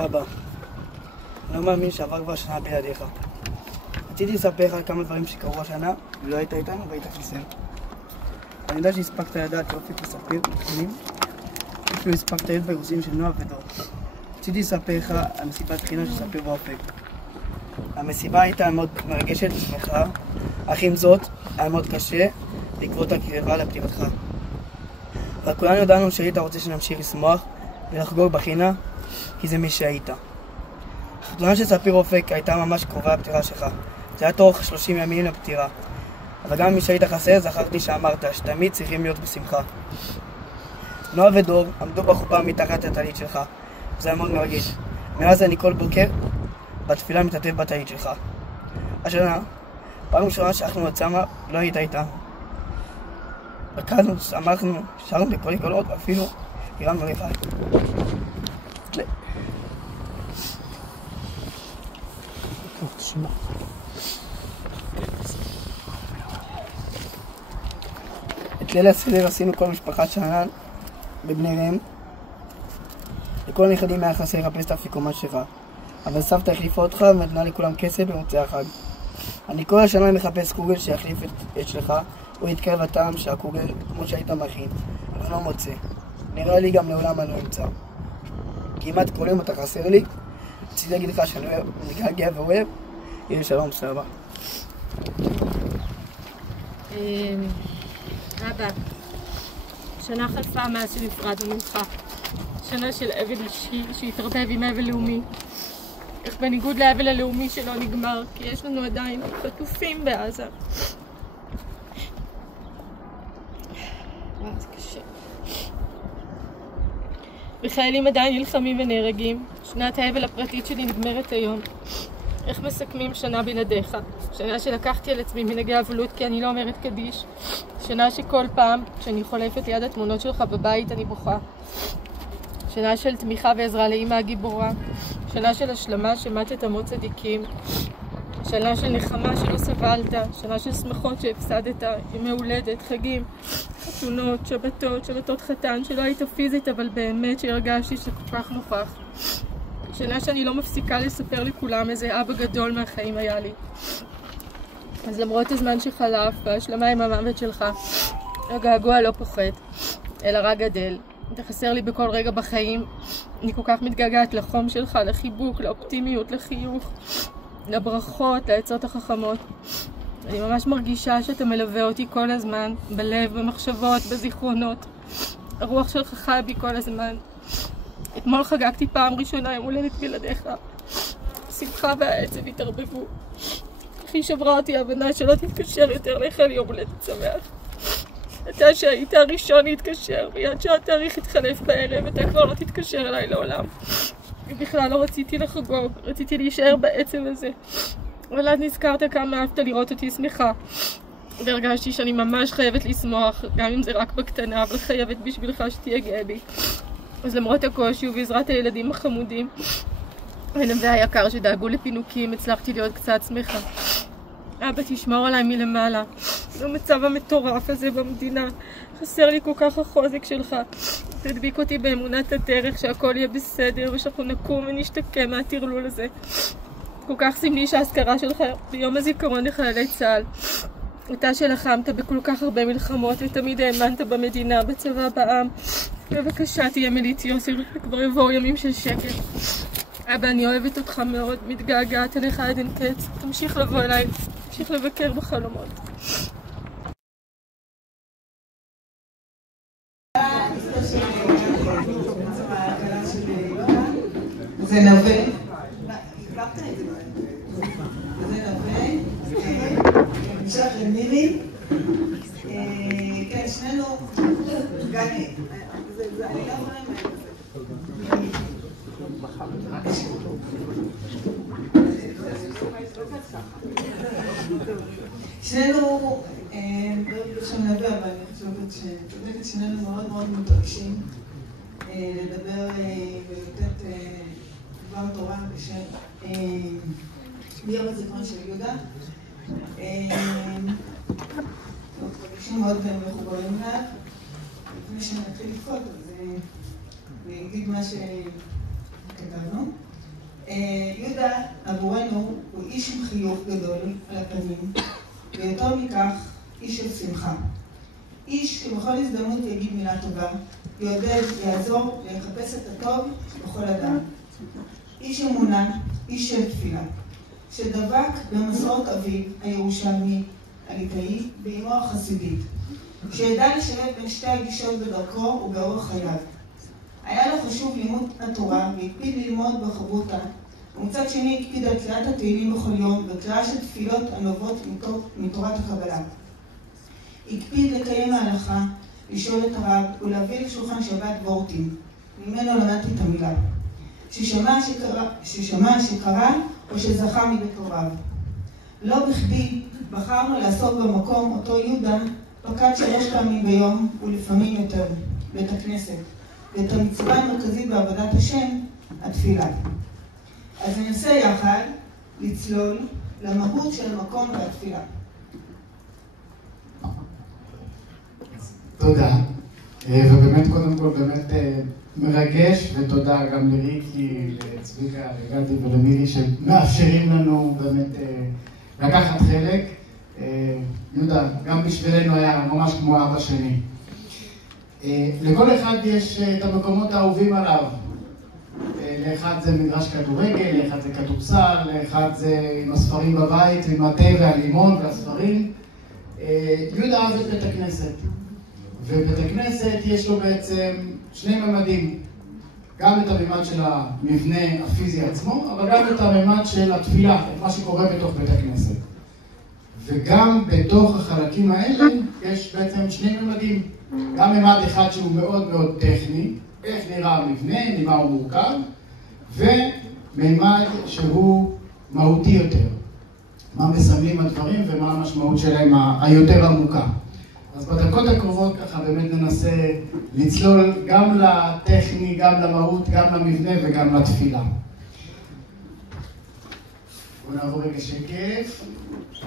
הבא. אני לא מאמין שעבר כבר שנה בלעדיך. רציתי לספר לך על כמה דברים שקרו השנה, ולא היית איתנו והיית חסר. אני יודע שהספקת לדעת שאופק לספר מתחילים, אפילו הספקת להיות באירוסים של נועה ודור. רציתי לספר לך על מסיבת חינוך שספר באופק. המסיבה הייתה מאוד מרגשת ושמחה, אך עם זאת, היה מאוד קשה בעקבות הקרבה לפטירתך. אבל כולנו ידענו שהיית רוצה שנמשיך לשמוח ולחגוג בחינה, כי זה מי שהיית. החתונה של ספיר אופק הייתה ממש קרובה לפטירה שלך. זה היה תוך 30 ימים לפטירה. אבל גם מי שהיית חסר, זכרתי שאמרת שתמיד צריכים להיות בשמחה. נועה ודור עמדו בחופה מתחת לטלית שלך. זה היה מאוד מרגש. מאז אני כל בוקר בתפילה מתעטף בטלית שלך. השנה, פעם ראשונה שאנחנו מצאנו, לא היית איתה. רקדנו, שמחנו, שרנו בכל קולות, ואפילו הרמנו לך. את ליל הסדר עשינו כל משפחת שאנן בבני ראם. לכל הנכדים היה חסר לחפש את האפיקומן שלך, אבל סבתא החליפה אותך ונתנה לכולם כסף במוצאי החג. אני כל השנה מחפש קוגל שיחליף את שלך, הוא יתקרב לטעם שהקוגל כמו שהיית מכין, אבל לא מוצא. נראה לי גם לעולם אני לא אמצא. כמעט כל יום אתה חסר לי, רציתי להגיד לך שאני מתגעגע ואוהב. יהיה שלום, סבא. אבא, שנה חלפה מאז שנפרדנו ממך. שנה של אבל אישי שהתרבב עם אבל לאומי. איך בניגוד לאבל הלאומי שלא נגמר, כי יש לנו עדיין חטופים בעזה. זה קשה. וחיילים עדיין נלחמים ונהרגים. שנת האבל הפרטית שלי נגמרת היום. איך מסכמים שנה בלעדיך? שנה שלקחתי על עצמי מנהגי אבלות כי אני לא אומרת קדיש. שנה שכל פעם כשאני חולפת ליד התמונות שלך בבית אני בוכה. שנה של תמיכה ועזרה לאמא הגיבורה. שנה של השלמה שמטת עמות צדיקים. שנה של נחמה שלא סבלת. שנה של שמחות שהפסדת, ימי הולדת, חגים, חתונות, שבתות חתן שלא היית פיזית אבל באמת שהרגשתי שזה כל כך נוכח. שנה שאני לא מפסיקה לספר לכולם איזה אבא גדול מהחיים היה לי. אז למרות הזמן שחלף וההשלמה עם המוות שלך, הגעגוע לא פוחד, אלא רק גדל. אתה חסר לי בכל רגע בחיים. אני כל כך מתגעגעת לחום שלך, לחיבוק, לאופטימיות, לחיוך, לברכות, לעצות החכמות. אני ממש מרגישה שאתה מלווה אותי כל הזמן, בלב, במחשבות, בזיכרונות. הרוח שלך חיה בי כל הזמן. אתמול חגגתי פעם ראשונה יום הולדת בלעדיך. השמחה והעצב התערבבו. הכי שברה אותי ההבנה שלא תתקשר יותר לאחל יום הולדת שמח. אתה שהיית הראשון להתקשר, מיד שהתאריך התחלף בערב, אתה כבר לא תתקשר אליי לעולם. בכלל לא רציתי לחגוג, רציתי להישאר בעצב הזה. אבל אז נזכרת כמה אהבת לראות אותי שמחה. והרגשתי שאני ממש חייבת לשמוח, גם אם זה רק בקטנה, אבל חייבת בשבילך שתהיה גאה בי. אז למרות הקושי ובעזרת הילדים החמודים ונווה היקר שדאגו לפינוקים, הצלחתי להיות קצת שמחה. אבא, תשמור עליי מלמעלה. במצב המטורף הזה במדינה, חסר לי כל כך החוזק שלך. תדביק אותי באמונת הדרך שהכל יהיה בסדר ושאנחנו נקום ונשתקם מהטרלול הזה. כל כך סמלי שההזכרה שלך ביום הזיכרון לחיילי צה"ל. אתה שלחמת בכל כך הרבה מלחמות ותמיד האמנת במדינה, בצבא, בעם. בבקשה תהיה מליץ יוסי, כבר יבואו ימים של שקט. אבא, אני אוהבת אותך מאוד, מתגעגעת אליך עד אין קץ. תמשיך לבוא אליי, תמשיך לבקר בחלומות. זה נווה. נמשך למירי. כן, שנינו גני. אני לא יכולה שנינו, לא שאני נדבר, אבל אני חושבת שנינו מאוד מאוד מתרגשים לדבר ולתת דבר תורה בשם ביום הזיכרון של יהודה. מרגישים מאוד מחוברים לך. לפני שנתחיל לבכות, אז אני אגיד מה שכתבנו. יהודה עבורנו הוא איש עם חיוך גדול על הפנים, ויותר מכך, איש של שמחה. איש שבכל הזדמנות יגיד מילה טובה, יעודד, יעזור, ויחפש את הטוב בכל אדם. איש אמונה, איש של תפילה, שדבק במסורת אביו הירושלמי, הליטאי, ואימו החסידית, שידע לשלב בין שתי הגישות בדרכו ובאורח חייו. היה לו חשוב לימוד התורה והקפיד ללמוד בחברותה, ומצד שני הקפיד על קריאת התהילים בכל יום וקריאה של תפילות הנובעות מתורת הקבלה. הקפיד לקיים ההלכה, לשאול את הרב ולהביא לשולחן שבת וורטים, ממנו למדתי את המילה, ששמע שקרא או שזכה מבית הוריו. לא בכדי בחרנו לעסוק במקום אותו יהודה פקד 3 פעמים ביום ולפעמים יותר, בית הכנסת, ואת המצווה המרכזית בעבודת השם, התפילה. אז ננסה יחד לצלול למהות של המקום והתפילה. תודה. ובאמת קודם כל באמת מרגש, ותודה גם לריקי, לצביקה, לגדי ולמירי שמאפשרים לנו באמת לקחת חלק. יהודה, גם בשבילנו היה ממש כמו אבא שני. לכל אחד יש את המקומות האהובים עליו. לאחד זה מגרש כדורגל, לאחד זה כדורסל, לאחד זה עם הספרים בבית, עם התה והלימון והספרים. יהודה אהב את בית הכנסת. ובית הכנסת יש לו בעצם 2 ממדים. גם את הממד של המבנה הפיזי עצמו, אבל גם את הממד של התפילה, את מה שקורה בתוך בית הכנסת. וגם בתוך החלקים האלה יש בעצם 2 ממדים. גם ממד אחד שהוא מאוד מאוד טכני, איך נראה המבנה, ממה הוא מורכב, וממד שהוא מהותי יותר. מה מסמלים הדברים ומה המשמעות שלהם היותר עמוקה. אז בדקות הקרובות ככה באמת ננסה לצלול גם לטכני, גם למהות, גם למבנה וגם לתפילה. בואו נעבור רגע שקף.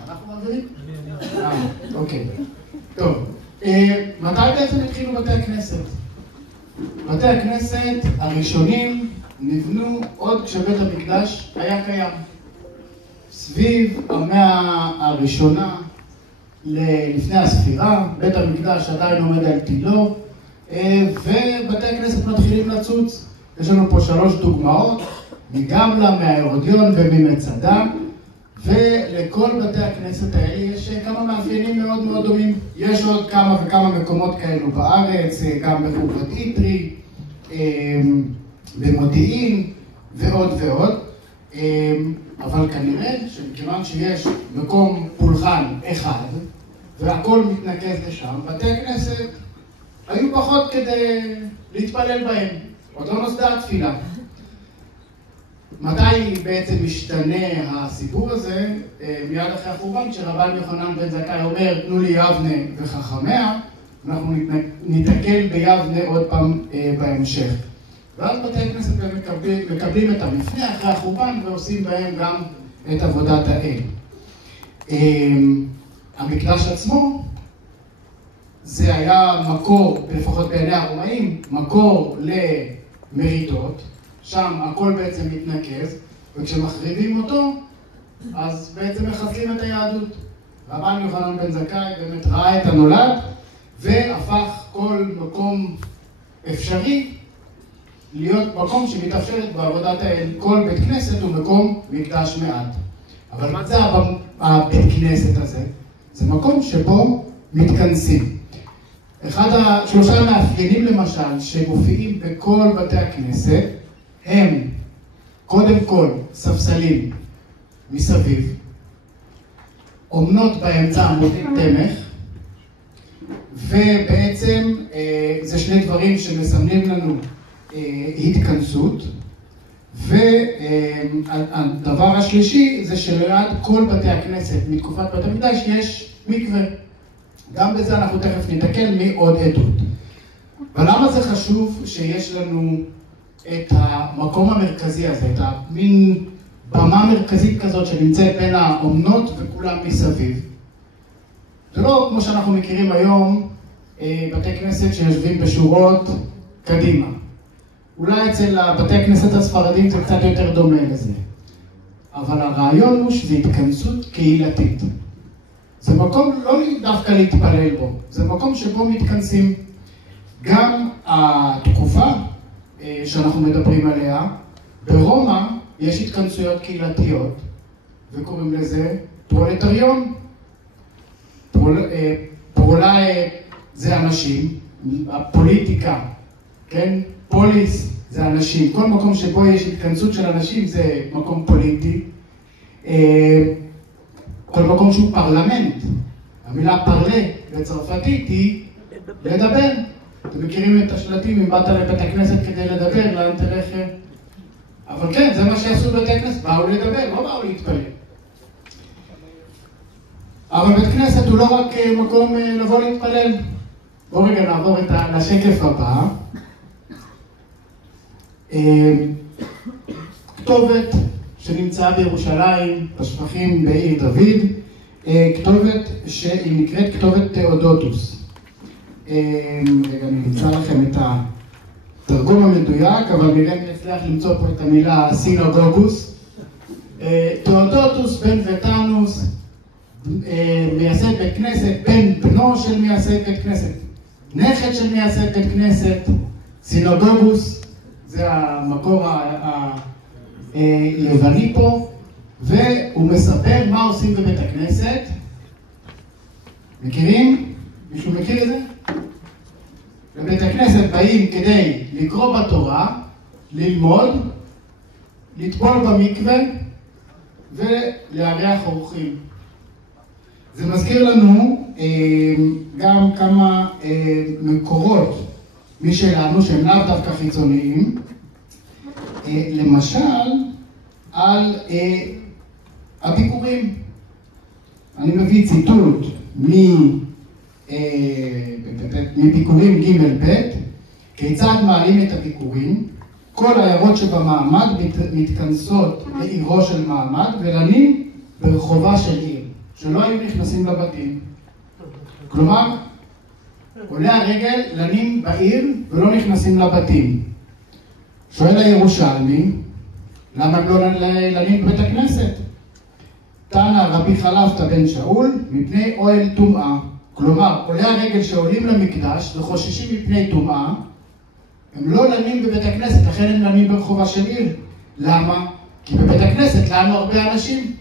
אנחנו מעבירים? אוקיי. טוב. מתי בעצם התחילו בתי הכנסת? בתי הכנסת הראשונים נבנו עוד כשבית המקדש היה קיים. סביב המאה הראשונה לפני הספירה, בית המקדש עדיין עומד על תילו, ובתי הכנסת מתחילים לצוץ. יש לנו פה 3 דוגמאות, מגמלה, מההרודיון וממצדה, ולכל בתי הכנסת האלה יש כמה מאפיינים מאוד מאוד דומים. יש עוד כמה וכמה מקומות כאלו בארץ, גם בחורבת איתרי, במודיעין ועוד ועוד. אבל כנראה שמכיוון שיש מקום פולחן אחד והכל מתנקז לשם, בתי הכנסת היו פחות כדי להתפלל בהם. עוד לא נוסדה התפילה. מתי בעצם משתנה הסיפור הזה? מיד אחרי החורבן, כשרבן יוחנן בן זכאי אומר, תנו לי יבנה וחכמיה, אנחנו ניתקל ביבנה עוד פעם בהמשך. ואז בתי הכנסת מקבלים את המפנה אחרי החורבן ועושים בהם גם את עבודת האל. המקדש עצמו, זה היה מקור, לפחות בעיני הרומאים, מקור למרידות, שם הכל בעצם מתנקז, וכשמחריבים אותו, אז בעצם מחסלים את היהדות. רבן יוחנן בן זכאי באמת ראה את הנולד, והפך כל מקום אפשרי להיות מקום שמתאפשרת בעבודת האל. כל בית כנסת הוא מקום מקדש מעט. אבל מה זה הבית כנסת הזה? זה מקום שבו מתכנסים. אחד 3 מאפיינים למשל שמופיעים בכל בתי הכנסת הם קודם כל ספסלים מסביב, אומנות באמצע עמודי תמך, ובעצם זה 2 דברים שמסמלים לנו התכנסות. והדבר השלישי זה שליד כל בתי הכנסת מתקופת בית המקדש יש מקווה. גם בזה אנחנו תכף נתקל מעוד עדות. ולמה זה חשוב שיש לנו את המקום המרכזי הזה, את המין במה מרכזית כזאת שנמצאת בין האומנות וכולם מסביב? זה לא כמו שאנחנו מכירים היום בתי כנסת שיושבים בשורות קדימה. אולי אצל בתי הכנסת הספרדים זה קצת יותר דומה לזה. אבל הרעיון הוא שזה התכנסות קהילתית. זה מקום לא דווקא להתפלל בו, זה מקום שבו מתכנסים. גם התקופה שאנחנו מדברים עליה, ברומא יש התכנסויות קהילתיות, וקוראים לזה פרולטריון. פרולה זה אנשים, הפוליטיקה, כן? פוליס זה אנשים. כל מקום שבו יש התכנסות של אנשים זה מקום פוליטי. כל מקום שהוא פרלמנט. המילה פרלה בצרפתית היא לדבר. אתם מכירים את השלטים, אם באת לבית הכנסת כדי לדבר, לאן תלך? אבל כן, זה מה שעשו בבית הכנסת, באו לדבר, לא באו להתפלל. אבל בית כנסת הוא לא רק מקום לבוא להתפלל. בואו רגע נעבור לשקף הבא. כתובת שנמצאה בירושלים, בשפכים בעיר דוד, כתובת שהיא נקראת כתובת תאודוטוס. רגע, אני נמצא לכם את התרגום המדויק, אבל נראה אם נצליח למצוא פה את המילה סינגוגוס. תאודוטוס בן וטנוס, מייסד בית כנסת, בן בנו של מייסד בית כנסת, נכד של מייסד בית כנסת, סינגוגוס, זה המקור היווני פה, והוא מספר מה עושים בבית הכנסת. מכירים? מישהו מכיר את זה? בבית הכנסת באים כדי לקרוא בתורה, ללמוד, לטבול במקווה ולארח אורחים. זה מזכיר לנו גם כמה מקורות משלנו שהם לאו דווקא חיצוניים, למשל על הביקורים. אני מביא ציטוט מביקורים ג' ב', כיצד מעלים את הביקורים. כל העיירות שבמעמד מתכנסות לעירו של מעמד ולנים ברחובה של עיר, שלא היו נכנסים לבתים. כלומר, עולי הרגל לנים בעיר ולא נכנסים לבתים. שואל הירושלמי, למה הם לא לנים בבית הכנסת? תנא רבי חלפתא בן שאול, מפני אוהל טומאה. כלומר, עולי הרגל שעולים למקדש וחוששים מפני טומאה, הם לא לנים בבית הכנסת, לכן הם לנים ברחובה של עיר. למה? כי בבית הכנסת לנו הרבה אנשים.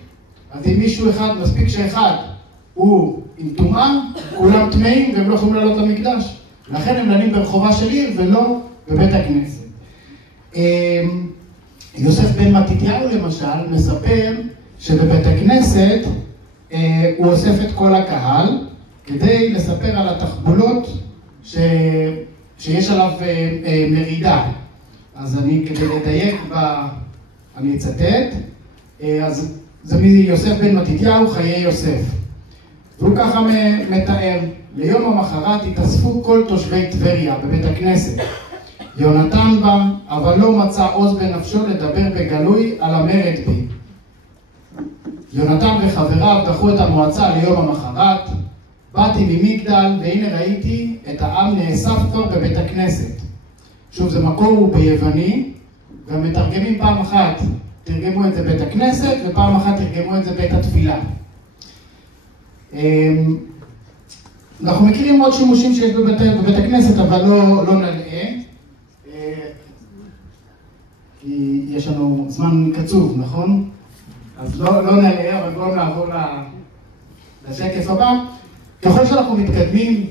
אז אם מישהו אחד, מספיק שאחד הוא עם טומאה, כולם טמאים והם לא יכולים לעלות למקדש. לכן הם לנים ברחובה של עיר ולא בבית הכנסת. יוסף בן מתתיהו למשל מספר שבבית הכנסת הוא אוסף את כל הקהל כדי לספר על התחבולות שיש עליו מרידה. אז אני כדי לדייק אני אצטט, אז זה מיוסף בן מתתיהו, חיי יוסף. והוא ככה מתאר, ליום המחרת התאספו כל תושבי טבריה בבית הכנסת. יונתן בא, אבל לא מצא עוז בנפשו לדבר בגלוי על המרד בי. יונתן וחבריו דחו את המועצה ליום המחרת. באתי ממגדל והנה ראיתי את העם נאסף כבר בבית הכנסת. שוב, זה מקור הוא ביווני, והמתרגמים פעם אחת תרגמו את זה בית הכנסת ופעם אחת תרגמו את זה בית התפילה. אנחנו מכירים עוד שימושים שיש בבית הכנסת, אבל לא נלאה. כי יש לנו זמן קצוב, נכון? אז לא נלאה, אבל בואו נעבור לשקף הבא. ככל שאנחנו מתקדמים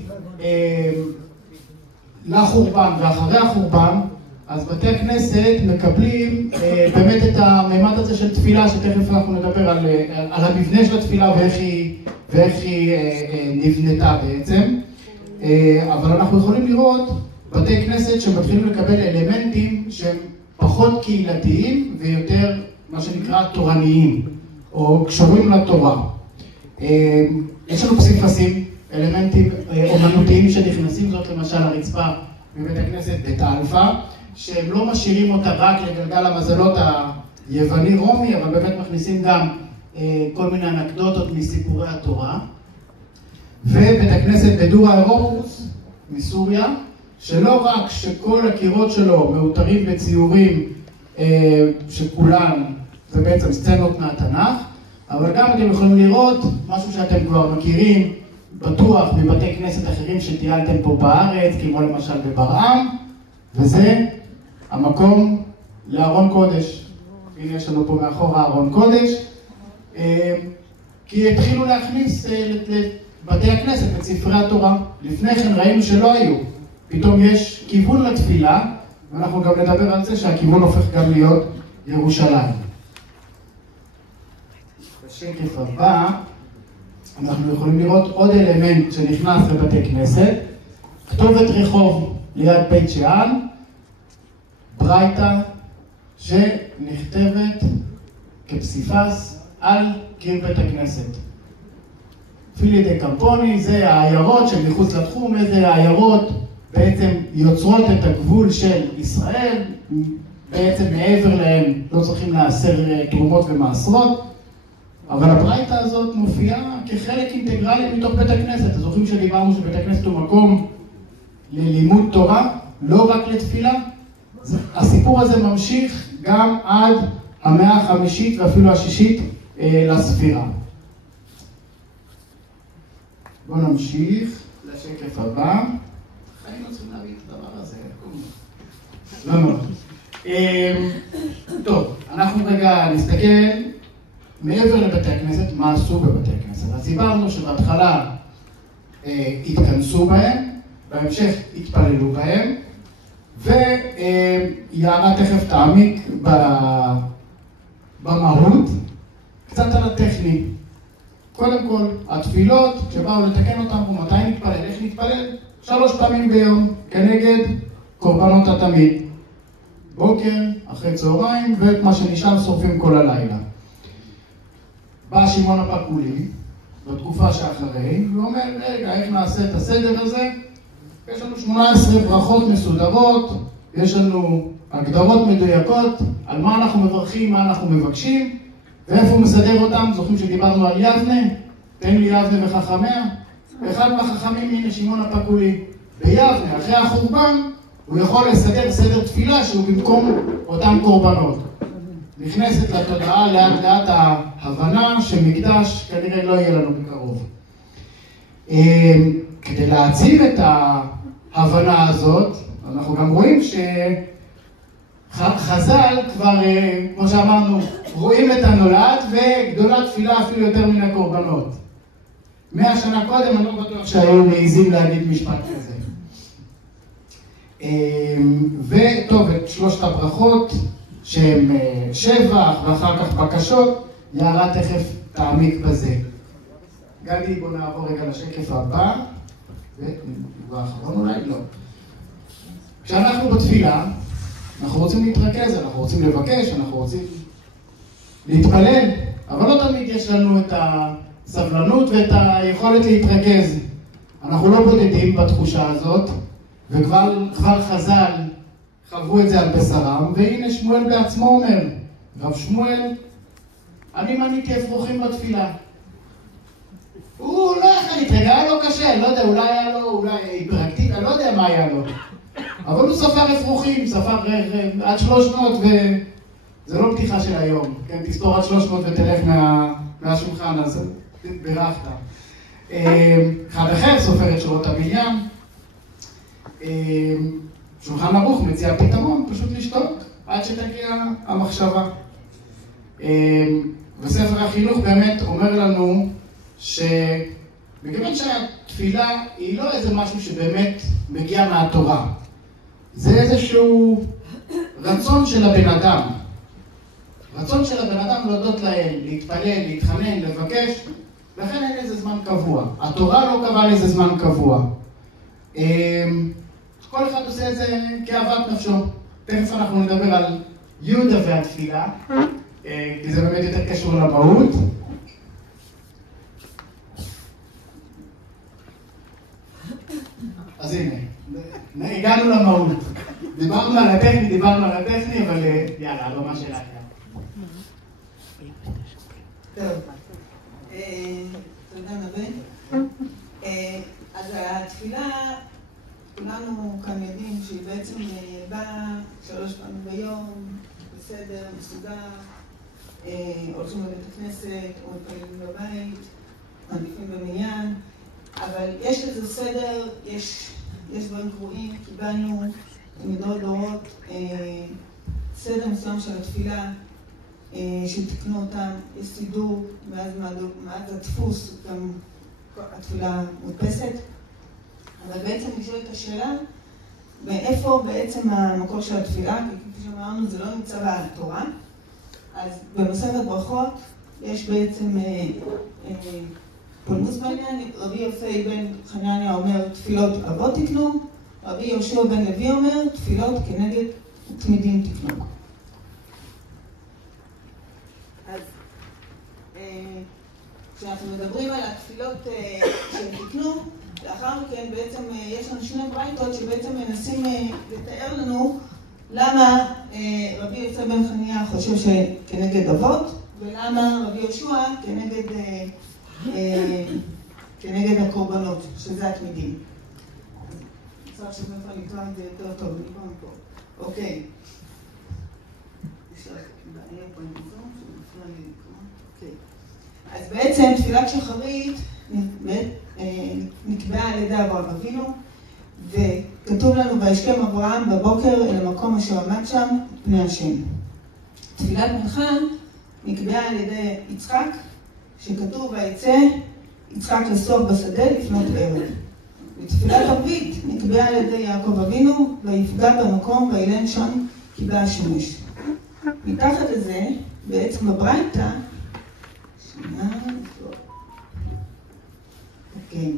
לחורבן ואחרי החורבן, אז בתי הכנסת מקבלים באמת את הממד הזה של תפילה, שתכף אנחנו נדבר על המבנה של התפילה ואיך היא נבנתה בעצם. אבל אנחנו יכולים לראות בתי כנסת שמתחילים לקבל אלמנטים שהם פחות קהילתיים ויותר מה שנקרא תורניים, או קשורים לתורה. יש לנו פסיפסים, אלמנטים אומנותיים שנכנסים, זאת למשל הרצפה בבית הכנסת בית אלפא, שהם לא משאירים אותה רק לגלגל המזלות היווני-רומי, אבל באמת מכניסים גם כל מיני אנקדוטות מסיפורי התורה. ובית הכנסת בדורה אירופוס מסוריה, שלא רק שכל הקירות שלו מאותרים בציורים שכולם זה בעצם סצנות מהתנ"ך, אבל גם אתם יכולים לראות משהו שאתם כבר מכירים, בטוח מבתי כנסת אחרים שטיילתם פה בארץ, כמו למשל בברעם, וזה המקום לארון קודש. הנה יש לנו פה מאחור ארון קודש, כי התחילו להכניס לבתי הכנסת את ספרי התורה. לפני כן ראינו שלא היו. פתאום יש כיוון לתפילה, ואנחנו גם נדבר על זה שהכיוון הופך גם להיות ירושלים. בשקף הבא אנחנו יכולים לראות עוד אלמנט שנכנס לבתי כנסת, כתובת רחוב ליד בית שאן, ברייתא שנכתבת כפסיפס על קיר בית הכנסת. פילי דה קמפוני זה העיירות שמחוץ לתחום, איזה העיירות בעצם יוצרות את הגבול של ישראל, בעצם מעבר להם לא צריכים לאסר תרומות ומעשרות, אבל הברייתא הזאת מופיעה כחלק אינטגרלי מתוך בית הכנסת. אתם זוכרים שדיברנו שבית הכנסת הוא מקום ללימוד תורה, לא רק לתפילה? הסיפור הזה ממשיך גם עד המאה החמישית ואפילו השישית לספירה. בואו נמשיך לשקף הבא. היינו צריכים להביא את הדבר הזה. לא. טוב, אנחנו רגע נסתכל מעבר לבתי הכנסת, מה עשו בבתי הכנסת. אז דיברנו שבהתחלה התכנסו בהם, בהמשך התפללו בהם, ויערה תכף תעמיק במהות, קצת על הטכני. קודם כל, התפילות, כשבאו לתקן אותם, מתי נתפלל? איך נתפלל? 3 פעמים ביום, כנגד קורבנות התמיד. בוקר, אחרי צהריים, ואת מה שנשאר שורפים כל הלילה. בא שמעון הפקולי, בתקופה שאחרי, ואומר, רגע, איך נעשה את הסדר הזה? יש לנו 18 ברכות מסודרות, יש לנו הגדרות מדויקות, על מה אנחנו מברכים, מה אנחנו מבקשים, ואיפה הוא מסדר אותם. זוכרים שדיברנו על יבנה? תן לי יבנה וחכמיה. ואחד מהחכמים, הנה שמעון הפקולי, ביבנה, אחרי החורבן, הוא יכול לסדר סדר תפילה שהוא במקום אותם קורבנות. נכנסת לתודעה לאט לאט ההבנה שמקדש כנראה לא יהיה לנו בקרוב. כדי להעצים את ההבנה הזאת, אנחנו גם רואים שחז"ל כבר, כמו שאמרנו, רואים את הנולד וגדולה תפילה אפילו יותר מן הקורבנות. 100 שנה קודם אני לא בטוח שהיו מעיזים להגיד משפט כזה. וטוב, את 3 הברכות שהן שבח ואחר כך בקשות, יערה תכף תעמיק בזה. גדי, בוא נעבור רגע לשקף הבא. והאחרון אולי לא. כשאנחנו בתפילה, אנחנו רוצים להתרכז, אנחנו רוצים לבקש, אנחנו רוצים להתפלל, אבל לא תמיד יש לנו את הסבלנות ואת היכולת להתרכז. אנחנו לא בודדים בתחושה הזאת, וכבר חז"ל חוו את זה על בשרם, והנה שמואל בעצמו אומר, רב שמואל, אני מניתי אפרוחים בתפילה. הוא לא יכול להתרגע, היה לו קשה, אני לא יודע, אולי היה לו, אולי היפראקטיבי, אני לא יודע מה היה לו. אבל הוא ספר אפרוחים, ספר עד 300, וזה לא פתיחה של היום, כן? תספור עד 300 ותלך מהשולחן, אז בירכת. אחד אחר סופר את שורות הבניין. שולחן ערוך מציע פתרון, פשוט לשתוק עד שתגיע המחשבה. וספר החינוך באמת אומר לנו שמכיוון שהתפילה היא לא איזה משהו שבאמת מגיע מהתורה. זה איזשהו רצון של הבן אדם. רצון של הבן אדם להודות לאל, להתפלל, להתחנן, לבקש, לכן אין איזה זמן קבוע. התורה לא קבעה איזה זמן קבוע. כל אחד עושה את זה כאוות נפשו. תכף אנחנו נדבר על יהודה והתפילה, כי זה באמת יותר קשור למהות. אז הנה, הגענו למהות. דיברנו על הטכני, אבל יאללה, הבמה שלה. טוב, תודה נבן. אז התפילה, כולם כולנו כאן יודעים שהיא בעצם באה 3 פעמים ביום, בסדר, מסודר, הולכים לבית הכנסת, או מתפללים בבית, מעדיפים במניין, אבל יש לזה סדר, יש דברים קרואים, קיבלנו מדור דורות סדר מסוים של התפילה, שתקנו אותם, יש סידור, מאז הדפוס גם התפילה מודפסת, אבל בעצם נשאל את השאלה, מאיפה בעצם המקור של התפילה, כי כפי שאמרנו זה לא נמצא בתורה, אז במסכת ברכות יש בעצם פולמוס בעניין, רבי יוסי בן חנניה אומר תפילות אבות תקנו, רבי יהושע בן לוי אומר תפילות כנגד תמידים תקנו. אז כשאנחנו מדברים על התפילות שהם תקנו, לאחר מכן בעצם יש לנו 2 ברייתות שבעצם מנסים לתאר לנו למה רבי יוסי בן חנניה חושב שכנגד אבות, ולמה רבי יהושע כנגד הקורבנות, שזה התמידים. אני חושב שאיפה אני אקרא את זה יותר טוב, אני פה מפה. אוקיי. יש לך בעיה פה עם זום, שמפריע לי לקרוא. אוקיי. אז בעצם תפילת שחרית נקבעה על ידי אברהם אבינו, וכתוב לנו וישכם אברהם בבוקר אל המקום אשר עמד שם פני השם. תפילת מנחה נקבעה על ידי יצחק, שכתוב ויצא יצחק לסוף בשדה לפנות ערב. ותפילת ערבית נקבעה על ידי יעקב אבינו, ויפגע במקום וילן שם כי בא השמש. מתחת לזה, בעצם בברייתא, אוקיי.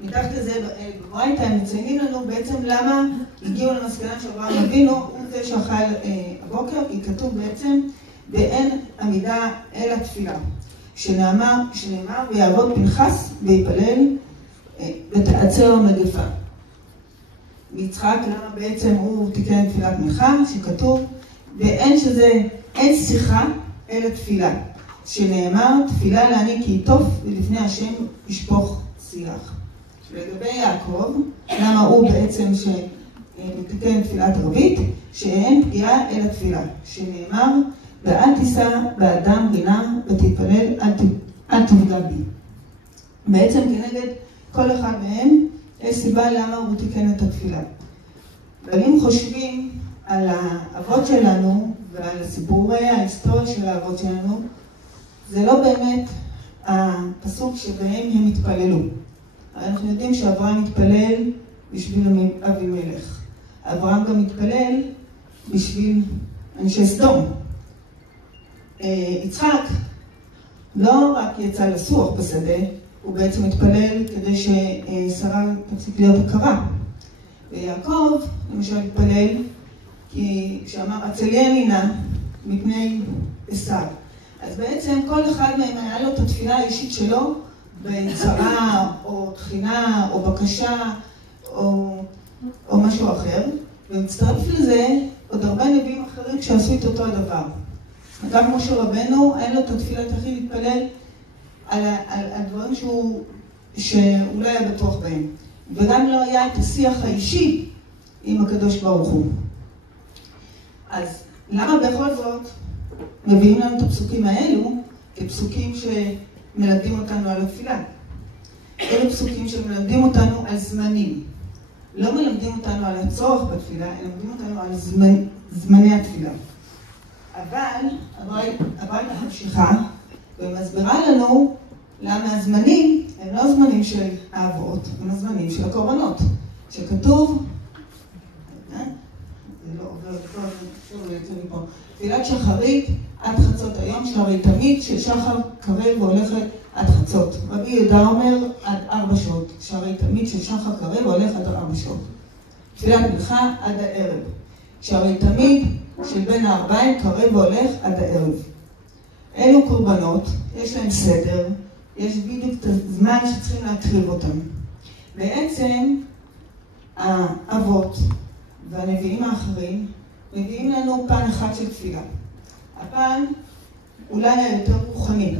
מתחת לזה, בברייתא הם מציינים לנו בעצם למה הגיעו למסקנה שאברהם אבינו, הוא זה שאכל הבוקר, כי כתוב בעצם באין עמידה אל התפילה, שנאמר ויעבוד פנחס ויפלל ותעצר המגפה. ויצחק למה בעצם הוא תיקן תפילת מנחה, שכתוב אין שיחה אל התפילה, שנאמר תפילה לעני כי יטוף ולפני השם ישפוך שיח. לגבי יעקב, למה הוא בעצם שמתקן תפילת ערבית, שאין פגיעה אל התפילה, שנאמר ואל תישא באדם רינה ותתפלל אל תפגע בי. בעצם כנגד כל אחד מהם יש סיבה למה הוא תיקן את התפילה. ואם חושבים על האבות שלנו ועל הסיפורי ההיסטוריה של האבות שלנו, זה לא באמת הפסוק שבהם הם התפללו. אנחנו יודעים שאברהם התפלל בשביל אבימלך. אברהם גם התפלל בשביל אנשי סדום. יצחק לא רק יצא לסוח בשדה, הוא בעצם התפלל כדי ששרה תפסיק להיות עקרה. ויעקב למשל התפלל כי כשאמר הצליאני נא מפני עשיו. אז בעצם כל אחד מהם היה לו את התפילה האישית שלו בצרה או תחינה או בקשה או משהו אחר. ומצטרף לזה עוד הרבה נביאים אחרים שעשו את אותו הדבר. גם משה רבנו, אין לו את התפילת הכי להתפלל על דברים שהוא לא היה בטוח בהם. וגם לא היה את השיח האישי עם הקדוש ברוך הוא. אז למה בכל זאת מביאים לנו את הפסוקים האלו כפסוקים שמלמדים אותנו על התפילה? אלה פסוקים שמלמדים אותנו על זמנים. לא מלמדים אותנו על הצורך בתפילה, אלא מלמדים אותנו על זמני התפילה. אבל הברייתא ממשיכה ומסבירה לנו למה הזמנים הם לא זמנים של האבות, הם הזמנים של הקורבנות. שכתוב, זה לא עובר פה, תפילת שחרית עד חצות היום, שהרי תמיד ששחר קרב והולכת עד חצות. רבי יהודה אומר עד 4 שעות, שהרי תמיד ששחר קרב והולך עד 4 שעות. תפילת מנחה עד הערב, שהרי תמיד של בין הערביים קרב והולך עד הערב. אלו קורבנות, יש להם סדר, יש בדיוק את הזמן שצריכים להקריב אותם. בעצם האבות והנביאים האחרים מביאים לנו פן אחד של תפילה. הפן אולי היותר רוחני.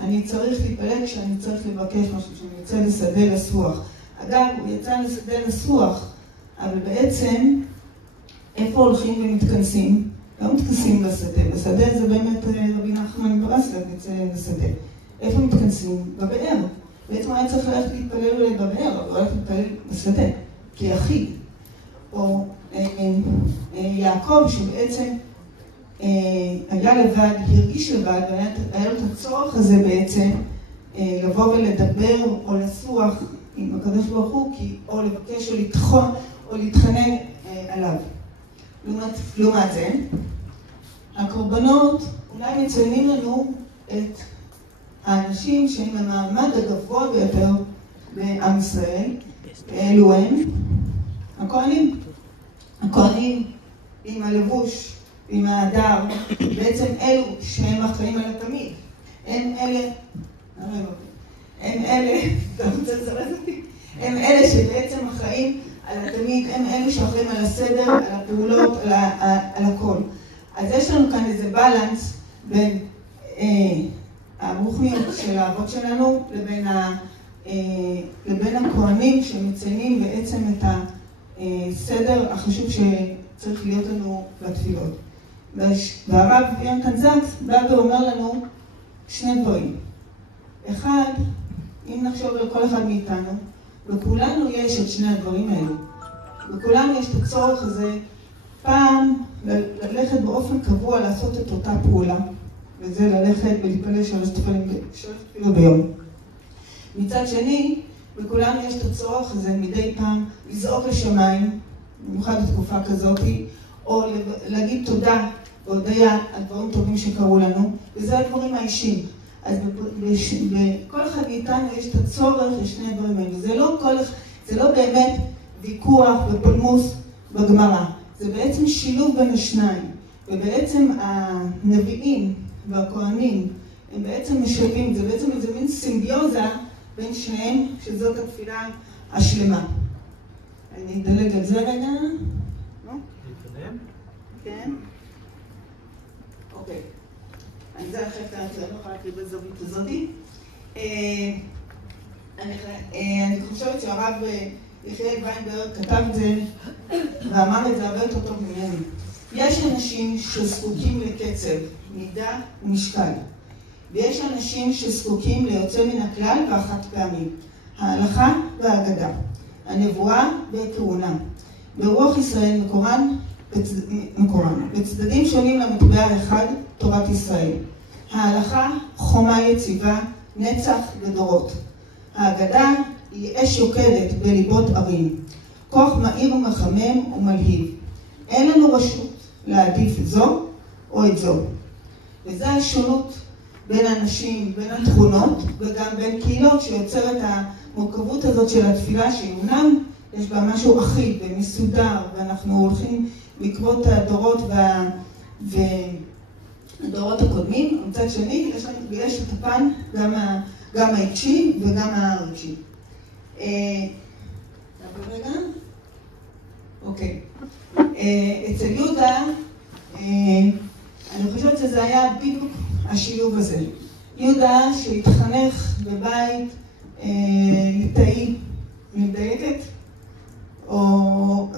אני צריך להתפלל כשאני צריך לבקש משהו, כשאני יוצא לשדה לסוח. אגב, הוא יצא לשדה לסוח, אבל בעצם איפה הולכים ומתכנסים? לא מתכנסים לשדה. בשדה זה באמת רבי נחמן מברסלב יצא לשדה. איפה מתכנסים? בבאר. בעצם היה צריך ללכת להתפלל אולי בבאר, אבל הולך להתפלל בשדה, כיחיד. או יעקב שבעצם היה לבד, הרגיש לבד, והיה לו את הצורך הזה בעצם לבוא ולדבר או לסוח עם הקדוש ברוך הוא, או לבקש או לתחון או להתחנן עליו. לעומת זה, הקורבנות אולי מציינים לנו את האנשים שהם המעמד הגבוה ביותר בעם ישראל, ואלו הם הכהנים. הכהנים עם הלבוש, עם ההדר, בעצם אלו שהם אחראים על התמיד. הם אלה שבעצם אחראים על התמיד, הם אלו שאחראים על הסדר, על הפעולות, על הכל. אז יש לנו כאן איזה בלנס בין הרוחניות של האבות שלנו לבין הכהנים שמציינים בעצם את הסדר החשוב שצריך להיות לנו בתפילות. והרב יונתן זקס בא ואומר לנו שני דברים. אחד, אם נחשוב על כל אחד מאיתנו, בכולנו יש את שני הדברים האלו. בכולנו יש את הצורך הזה פעם ללכת באופן קבוע לעשות את אותה פעולה, וזה ללכת ולהתפלל 3 תפילות ביום. מצד שני, בכולנו יש את הצורך הזה מדי פעם לזעוק לשמיים, במיוחד בתקופה כזאת, או להגיד תודה והודיה על דברים טובים שקרו לנו, וזה הדברים האישיים. אז בכל אחד מאיתנו יש את הצורך לשני הדברים האלה. זה לא באמת ויכוח ופולמוס בגמרא. זה בעצם שילוב בין השניים. ובעצם הנביאים והכהנים הם בעצם משלבים, זה בעצם איזה מין סימביוזה בין שניהם, שזאת התפילה השלמה. אני אדלג על זה רגע. לא? נתקדם? כן. אוקיי. אני זה אחרי את זה, אני לא יכולה להקריב בזווית הזאת. אני חושבת שהרב יחיאל ויינברג כתב את זה ואמר את זה הרבה יותר טוב ממני. יש אנשים שזקוקים לקצב, מידה ומשקל. ויש אנשים שזקוקים ליוצא מן הכלל והחד פעמים. ההלכה והאגדה, הנבואה והכהונה. ברוח ישראל מקורן. בצדדים שונים למטבע האחד, תורת ישראל. ההלכה חומה יציבה, נצח ודורות. האגדה היא אש יוקדת בליבות ערים. כוח מהיר ומחמם ומלהיב. אין לנו רשות להעדיף את זו או את זו. וזו השונות בין האנשים, בין התכונות, וגם בין קהילות שיוצר את המורכבות הזאת של התפילה, שאומנם יש בה משהו אחיד ומסודר, ואנחנו הולכים בעקבות הדורות והדורות הקודמים. מצד שני, יש את הפן גם האישי וגם הרגשי. רגע. אוקיי. אצל יהודה, אני חושבת שזה היה בדיוק השילוב הזה. יהודה שהתחנך בבית ליטאי, מדייקת, או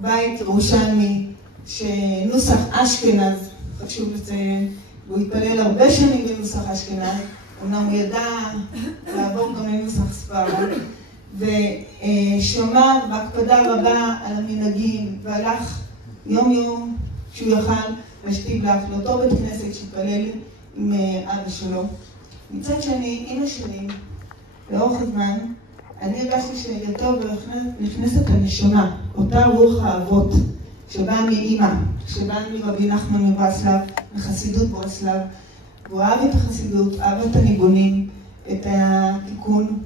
בית ירושלמי, שנוסח אשכנז, חשוב לציין, והוא התפלל הרבה שנים בנוסח אשכנז, אמנם הוא ידע לעבור גם לנוסח ספרד, ושמר בהקפדה רבה על המנהגים, והלך יום יום שהוא יכל להשתיב לאותו בית כנסת שהתפלל עם אבא שלו. מצד שני, עם השנים, לאורך הזמן, אני הרגשתי שיותר נכנסת הנשמה, אותה רוח האבות, שבאה מאמא, שבאה מרבי נחמן מברסלב, מחסידות ברסלב, והוא אהב את החסידות, אהב את הניגונים, את התיקון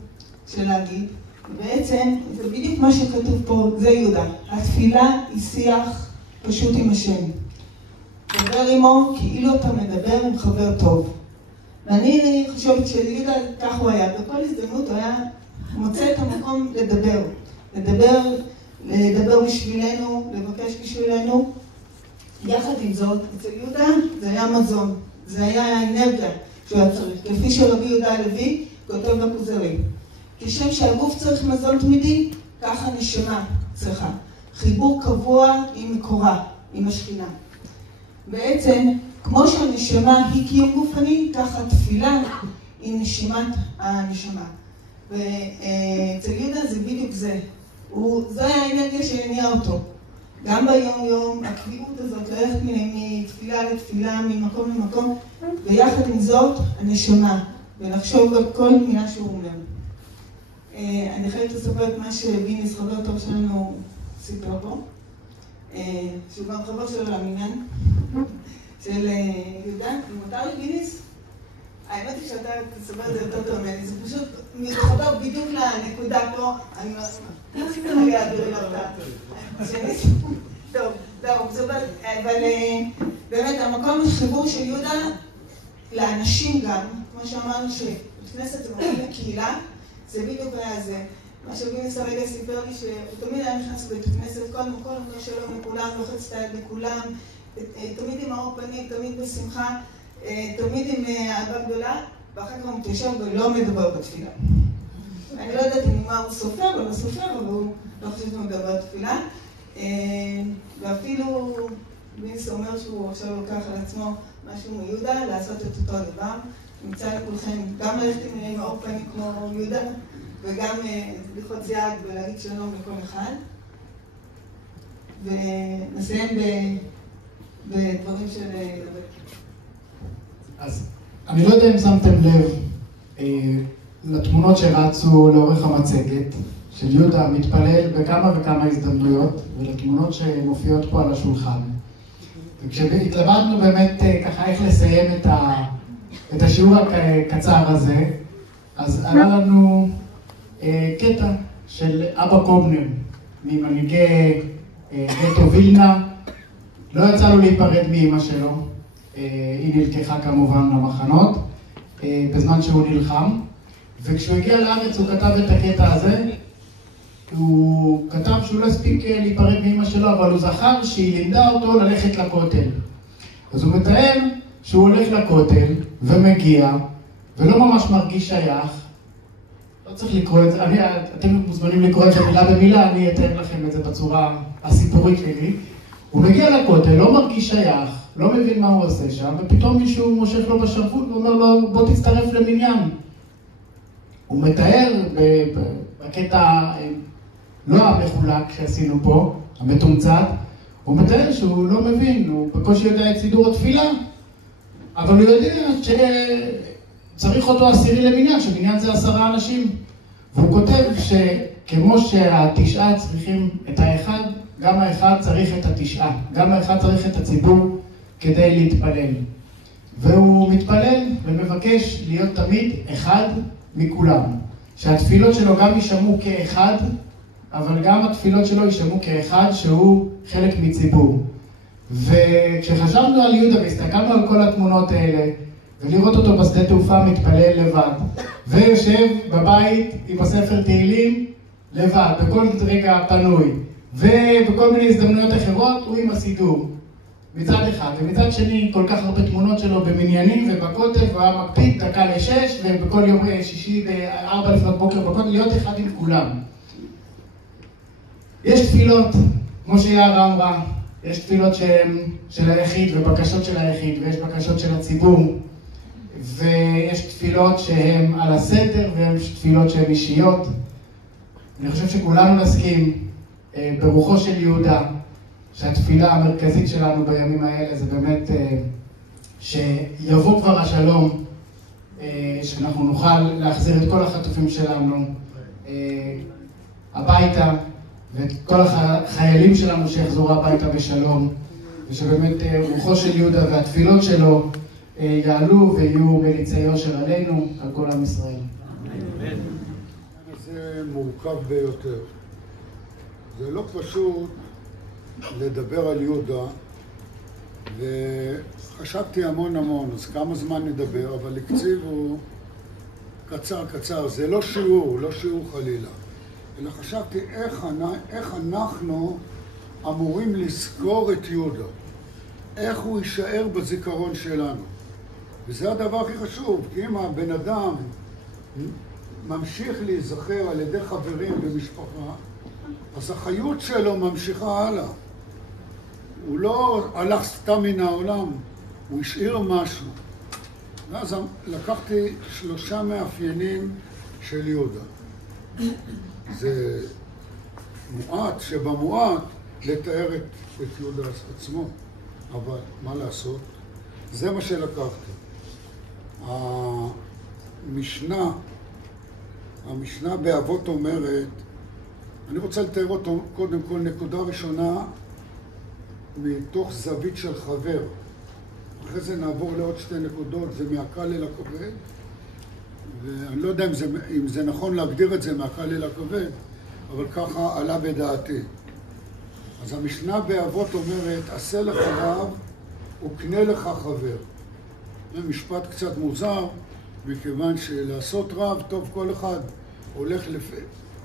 של להגיד. ובעצם, זה בדיוק מה שכתוב פה, זה יהודה. התפילה היא שיח פשוט עם השם. דבר עמו כאילו אתה מדבר עם חבר טוב. ואני חושבת שיהודה כך הוא היה. בכל הזדמנות הוא היה מוצא את המקום לדבר. לדבר בשבילנו, לבקש בשבילנו. יחד עם זאת, אצל יהודה זה היה מזון. זה היה האנרגיה שהוא היה צריך. לפי שרבי יהודה הלוי כותב בכוזרי. כשם שהגוף צריך מזון תמידי, ככה נשמה צריכה. חיבור קבוע עם מקורה, עם השכינה. בעצם, כמו שהנשמה היא קיום גופני, ככה תפילה היא נשימת הנשמה. ואצל יהודה זה בדיוק זה. זה האנרגיה שהניע אותו. גם ביום יום, הקביעות הזאת, ללכת מתפילה לתפילה, ממקום למקום, ויחד עם זאת, הנשמה, ולחשוב על כל מילה שהוא אומר. אני חייבת לספר את מה שביניס, חבר טוב שלנו, סיפר פה, שהוא גם חבר שלו למניין, של יהודה. מותר לי ביניס? האמת היא שאתה תספר את זה יותר טוב ממני, זה פשוט מתחבר בדיוק לנקודה פה, אני לא חושבת רגע להעביר אליו טוב, אבל באמת המקום החיבור של יהודה לאנשים גם, כמו שאמרנו שבכנסת זה מקום לקהילה, זה בדיוק היה זה. מה שביניס הרגע סיפר לי שהוא תמיד היה נכנס לבית כנסת, קודם כל אומר שלום לכולם, לוחץ את היד לכולם, תמיד עם האור פנים, תמיד בשמחה, תמיד עם אהבה גדולה, ואחר כך הוא מתיישב ולא מדבר בתפילה. אני לא יודעת אם מה הוא סופר או לא סופר, אבל הוא לא חושב שהוא מדבר בתפילה. ואפילו ביניס אומר שהוא עכשיו לוקח על עצמו משהו מיהודה, לעשות את אותו דבר. נמצא לכולכם גם ללכת עם האור פנים כמו יהודה, וגם ללחוץ יד ולהגיד שלום לכל אחד. ונסיים בדברים של יהודה. אז אני לא יודע אם שמתם לב לתמונות שרצו לאורך המצגת, של יהודה מתפלל בכמה וכמה הזדמנויות, ולתמונות שמופיעות פה על השולחן. וכשהתלמדנו באמת ככה איך לסיים את השיעור הקצר הזה, אז עלה לנו קטע של אבא קובנר, ממנהיגי גטו וילנה. לא יצא לו להיפרד מאמא שלו, היא נלקחה כמובן למחנות, בזמן שהוא נלחם. וכשהוא הגיע לארץ הוא כתב את הקטע הזה, הוא כתב שהוא לא הספיק להיפרד מאמא שלו, אבל הוא זכר שהיא לימדה אותו ללכת לכותל. אז הוא מתאר שהוא הולך לכותל ומגיע, ולא ממש מרגיש שייך. לא צריך לקרוא את זה, אתם מוזמנים לקרוא את זה מילה במילה, אני אתאר לכם את זה בצורה הסיפורית שלי. הוא מגיע לכותל, לא מרגיש שייך, לא מבין מה הוא עושה שם, ופתאום מישהו מושך לו בשרוול ואומר לו, בוא תצטרף למניין. הוא מתאר בקטע לא המחולק שעשינו פה, המתומצת, הוא מתאר שהוא לא מבין, הוא בקושי יודע את סידור התפילה, אבל הוא יודע שצריך אותו 10 למניין, שמניין זה 10 אנשים. והוא כותב שכמו שהתשעה צריכים את האחד, גם האחד צריך את התשעה, גם האחד צריך את הציבור כדי להתפלל. והוא מתפלל ומבקש להיות תמיד אחד מכולם. שהתפילות שלו גם יישמעו כאחד, אבל גם התפילות שלו יישמעו כאחד שהוא חלק מציבור. וכשחשבנו על יהודה והסתכלנו על כל התמונות האלה, ולראות אותו בשדה תעופה מתפלל לבד, ויושב בבית עם הספר תהילים לבד, בכל רגע פנוי, ובכל מיני הזדמנויות אחרות הוא עם הסידור. מצד אחד, ומצד שני כל כך הרבה תמונות שלו במניינים ובכותל, והוא היה מקפיד דקה ל6, ובכל יום שישי ב4 לפנות בוקר בכותל, להיות אחד עם כולם. יש תפילות, כמו שיערה אמרה, יש תפילות שהן של היחיד ובקשות של היחיד, ויש בקשות של הציבור, ויש תפילות שהן על הסדר, ויש תפילות שהן אישיות. אני חושב שכולנו נסכים ברוחו של יהודה, שהתפילה המרכזית שלנו בימים האלה זה באמת שיבוא כבר השלום, שאנחנו נוכל להחזיר את כל החטופים שלנו הביתה, ואת כל החיילים שלנו שיחזרו הביתה בשלום, ושבאמת רוחו של יהודה והתפילות שלו יעלו ויהיו מליצי יושר עלינו, על כל עם ישראל. זה מורכב ביותר. זה לא פשוט לדבר על יהודה, וחשבתי המון, אז כמה זמן נדבר, אבל הקציבו קצר. זה לא שיעור חלילה. אלא חשבתי איך אנחנו אמורים לזכור את יהודה, איך הוא יישאר בזיכרון שלנו. וזה הדבר הכי חשוב, כי אם הבן אדם ממשיך להיזכר על ידי חברים במשפחה, אז החיות שלו ממשיכה הלאה. הוא לא הלך סתם מן העולם, הוא השאיר משהו. ואז לקחתי 3 מאפיינים של יהודה. זה מועט שבמועט לתאר את יהודה עצמו, אבל מה לעשות? זה מה שלקחתי. המשנה באבות אומרת, אני רוצה לתאר אותו קודם כל, נקודה ראשונה מתוך זווית של חבר. אחרי זה נעבור לעוד 2 נקודות, זה מהקל אל הכבד, ואני לא יודע אם זה נכון להגדיר את זה מהקל אל הכבד, אבל ככה עלה בדעתי. אז המשנה באבות אומרת, עשה לך רב וקנה לך חבר. זה משפט קצת מוזר, מכיוון שלעשות רב, טוב, כל אחד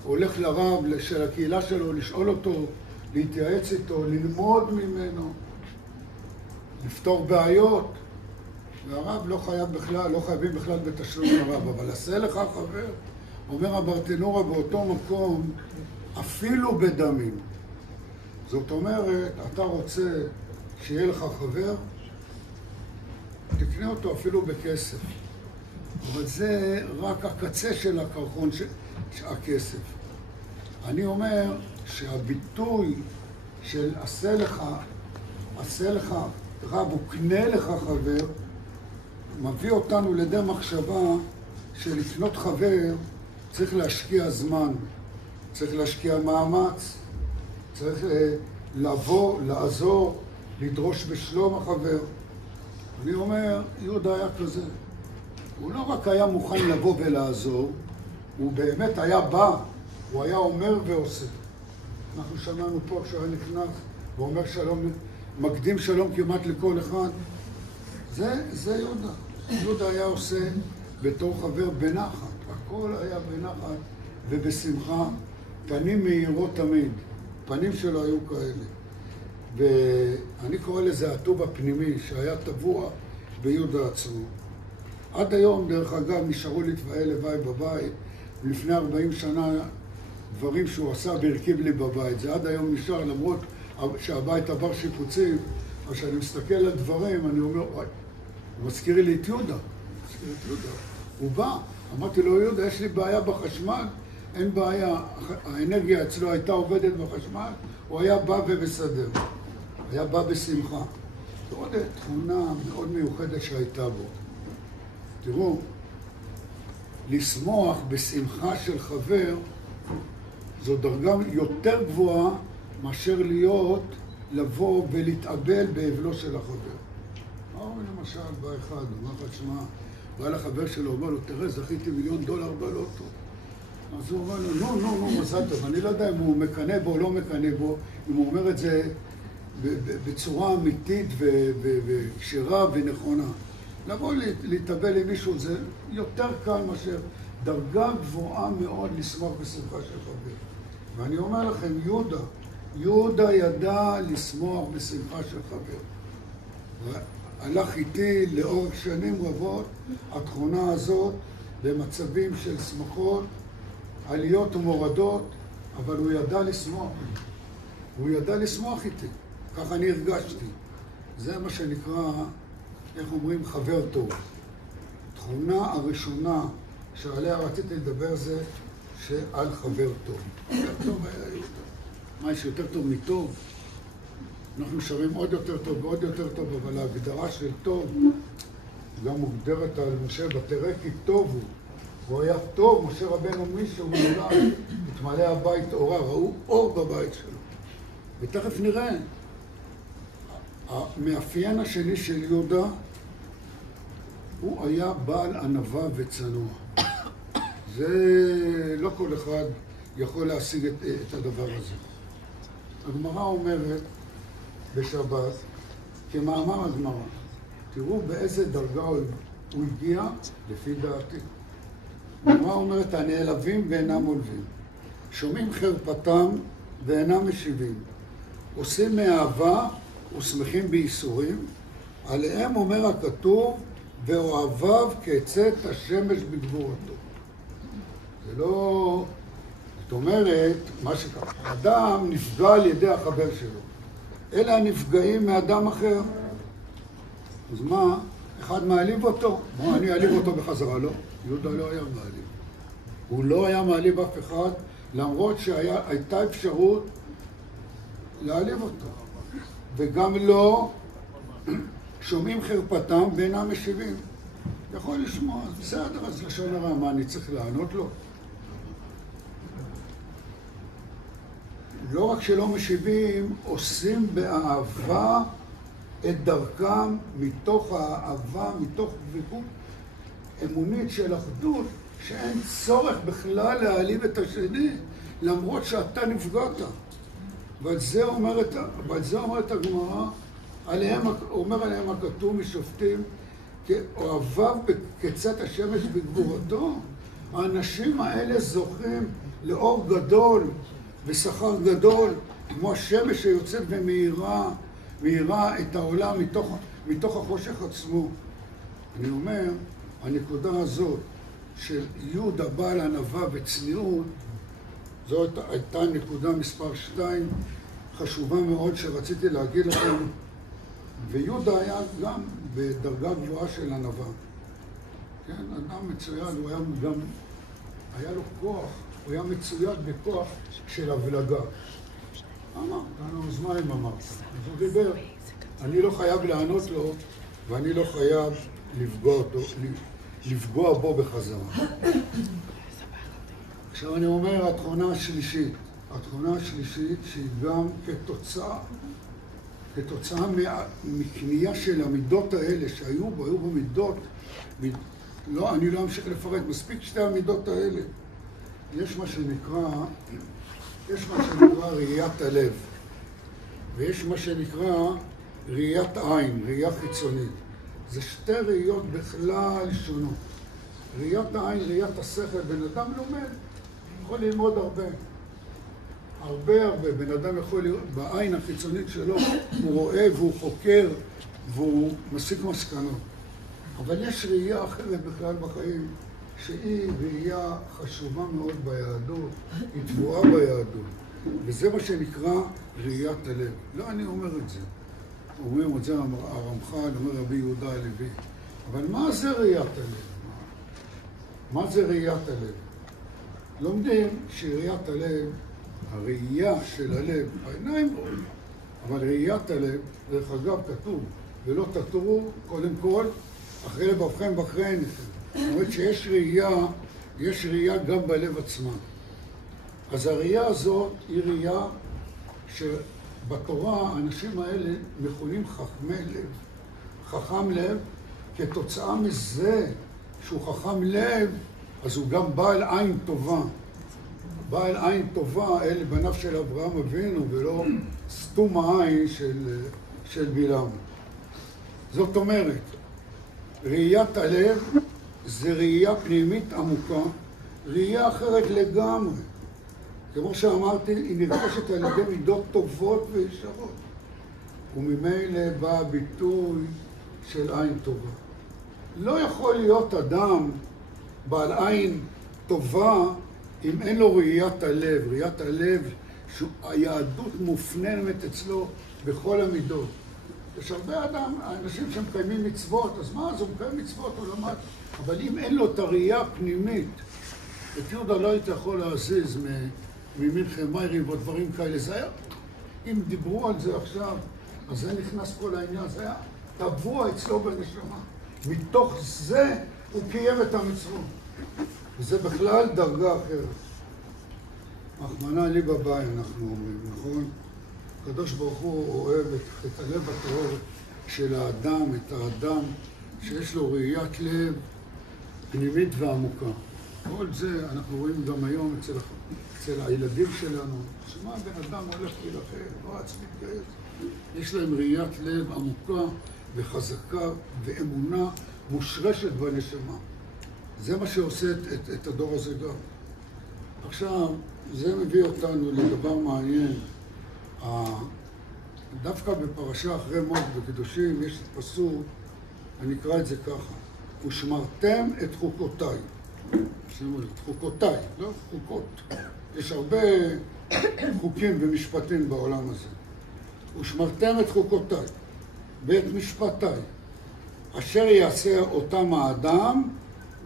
הולך לרב של הקהילה שלו, לשאול אותו, להתייעץ איתו, ללמוד ממנו, לפתור בעיות. והרב לא חייבים בכלל בתשלום הרב, אבל עשה לך חבר, אומר הברטנורה באותו מקום, אפילו בדמים. זאת אומרת, אתה רוצה שיהיה לך חבר, תקנה אותו אפילו בכסף. אבל זה רק הקצה של הקרחון, הכסף. אני אומר שהביטוי של עשה לך רב וקנה לך חבר, מביא אותנו לידי מחשבה שלקנות חבר צריך להשקיע זמן, צריך להשקיע מאמץ, צריך לבוא, לעזור, לדרוש בשלום החבר. אני אומר, יהודה היה כזה. הוא לא רק היה מוכן לבוא ולעזור, הוא באמת היה בא, הוא היה אומר ועושה. אנחנו שמענו פה כשהיה נכנס, הוא אומר שלום, מקדים שלום כמעט לכל אחד. זה יהודה. יהודה היה עושה בתור חבר בנחת. הכל היה בנחת ובשמחה. פנים מהירות תמיד. פנים שלו היו כאלה. ואני קורא לזה הטוב הפנימי שהיה טבוע ביהודה עצמו. עד היום, דרך אגב, נשארו לי תוואי לוואי בבית, ולפני 40 שנה דברים שהוא עשה והרכיב לי בבית. זה עד היום נשאר, למרות שהבית עבר שיפוצים, אז כשאני מסתכל על דברים, אני אומר, הוא מזכיר לי את יהודה. הוא בא, אמרתי לו, יהודה, יש לי בעיה בחשמל, אין בעיה, האנרגיה אצלו הייתה עובדת בחשמל, הוא היה בא ומסדר, היה בא בשמחה. זו עוד תכונה מאוד מיוחדת שהייתה בו. תראו, לשמוח בשמחה של חבר, זו דרגה יותר גבוהה מאשר לבוא ולהתאבל באבלו של החבר. למשל, בא אחד, אמר לך, שמע, בא לחבר שלו, אומר לו, תראה, זכיתי $1,000,000 בלוטו. אז הוא אומר לו, נו, מזל טוב. אני לא יודע אם הוא מקנה בו או לא מקנה בו, אם הוא אומר את זה בצורה אמיתית וקשרה ונכונה. לבוא להתאבל עם מישהו זה יותר קל מאשר דרגה גבוהה מאוד לשמוח בשמחה של חבר. ואני אומר לכם, יהודה ידע לשמוח בשמחה של חבר. הלך איתי לאורך שנים רבות, התכונה הזאת, במצבים של שמחות, עליות ומורדות, אבל הוא ידע לשמוח. הוא ידע לשמוח איתי. ככה אני הרגשתי. זה מה שנקרא, איך אומרים, חבר טוב. תכונה הראשונה שעליה רציתי לדבר זה שעל חבר טוב. יותר טוב היה יהודה. מה, יש יותר טוב מטוב? אנחנו שרים עוד יותר טוב ועוד יותר טוב, אבל ההגדרה של טוב גם מוגדרת על משה, ותראה כי טוב הוא. הוא היה טוב, משה רבנו מישהו נולד, התמלא הבית אורה, ראו אור בבית שלו. ותכף נראה. המאפיין השני של יהודה, הוא היה בעל ענווה וצנוע. זה לא כל אחד יכול להשיג את הדבר הזה. הגמרא אומרת בשבת, כמאמר הגמרא, תראו באיזה דרגה הוא הגיע לפי דעתי. הגמרא אומרת, הנעלבים ואינם עולבים, שומעים חרפתם ואינם משיבים, עושים מאהבה ושמחים בייסורים, עליהם אומר הכתוב, ואוהביו כצאת השמש בגבורתו. זה לא... זאת אומרת, מה שקרה, אדם נפגע על ידי החבר שלו. אלה הנפגעים מאדם אחר. אז מה? אחד מעליב אותו. מה, אני אעליב אותו בחזרה? לא. יהודה לא היה מעליב. הוא לא היה מעליב אף אחד, למרות שהייתה אפשרות להעליב אותו. וגם לא שומעים חרפתם ואינם משיבים. יכול לשמוע, בסדר, אז לשון הרע, מה אני צריך לענות לו? לא רק שלא משיבים, עושים באהבה את דרכם מתוך האהבה, מתוך דבקות אמונית של אחדות, שאין צורך בכלל להעליב את השני, למרות שאתה נפגעת. ועל זה אומרת הגמרא, אומר עליהם הכתוב משופטים, כאוהביו כצאת השמש בגבורתו. האנשים האלה זוכים לאור גדול ושכר גדול, כמו השמש שיוצאת ומאירה את העולם מתוך החושך עצמו. אני אומר, הנקודה הזאת של יהודה בעל ענווה וצניעות, זאת הייתה נקודה מספר 2 חשובה מאוד שרציתי להגיד לכם. ויהודה היה גם בדרגה גבוהה של ענווה. כן, אדם מצויד, הוא היה גם, היה לו כוח, הוא היה מצויד בכוח של הבלגה. אמר, אז מה אם אמרת? אז הוא דיבר, אני לא חייב לענות לו, ואני לא חייב לפגוע בו בחזרה. עכשיו אני אומר, התכונה השלישית שהיא גם כתוצאה מקנייה של המידות האלה שהיו במידות, לא, אני לא אמשיך לפרט, מספיק שתי המידות האלה. יש מה שנקרא ראיית הלב, ויש מה שנקרא ראיית עין, ראייה חיצונית. זה שתי ראיות בכלל שונות. ראיית העין, ראיית השכל, בן אדם לומד, יכול ללמוד הרבה. בן אדם יכול לראות, בעין החיצונית שלו, הוא רואה והוא חוקר והוא מסיק מסקנות. אבל יש ראייה אחרת בכלל בחיים, שהיא ראייה חשובה מאוד ביהדות, היא תבואה ביהדות. וזה מה שנקרא ראיית הלב. לא אני אומר את זה. אומרים את זה הרמח"ל, אומר רבי יהודה הלוי. אבל מה זה ראיית הלב? מה זה ראיית הלב? לומדים שראיית הלב, הראייה של הלב, העיניים רואים, אבל ראיית הלב, דרך אגב כתוב, ולא תטורו, קודם כל, אחרי לבבכם ואחרי עיניכם. זאת אומרת שיש ראייה גם בלב עצמה. אז הראייה הזאת היא ראייה שבתורה האנשים האלה מכונים חכם לב, כתוצאה מזה שהוא חכם לב, אז הוא גם בעל עין טובה. בעל עין טובה, אלה בניו של אברהם אבינו, ולא סתום העין של בלעם. זאת אומרת, ראיית הלב זה ראייה פנימית עמוקה, ראייה אחרת לגמרי. כמו שאמרתי, היא נרכשת על ידי מידות טובות וישרות. וממילא בא הביטוי של עין טובה. לא יכול להיות אדם בעל עין טובה אם אין לו ראיית הלב. ראיית הלב שהיהדות מופנמת אצלו בכל המידות. יש הרבה אנשים שמקיימים מצוות, אז מה? אז הוא מקיים מצוות, הוא למד. אבל אם אין לו את הראייה הפנימית, את יהודה לא היית יכול להזיז ממלחם מיירים ודברים כאלה. זה היה, אם דיברו על זה עכשיו, אז זה נכנס כל העניין, זה היה טבוע אצלו בנשמה. מתוך זה הוא קיים את המצוות. וזה בכלל דרגה אחרת. רחמנא ליבא בעי, אנחנו אומרים, נכון? הקדוש ברוך הוא אוהב את הלב הטהור של האדם, את האדם שיש לו ראיית לב פנימית ועמוקה. כל זה אנחנו רואים גם היום אצל הילדים שלנו. שמה בן אדם הולך להילחם, לא רץ להתגייס. יש להם ראיית לב עמוקה וחזקה ואמונה מושרשת בנשמה. זה מה שעושה את הדור הזה גם. עכשיו, זה מביא אותנו לדבר מעניין. דווקא בפרשה אחרי מות בקדושים יש פסוק, אני אקרא את זה ככה. ושמרתם את חוקותיי. את חוקותיי, לא חוקות. יש הרבה חוקים ומשפטים בעולם הזה. ושמרתם את חוקותיי ואת משפטיי, אשר יעשה אותם האדם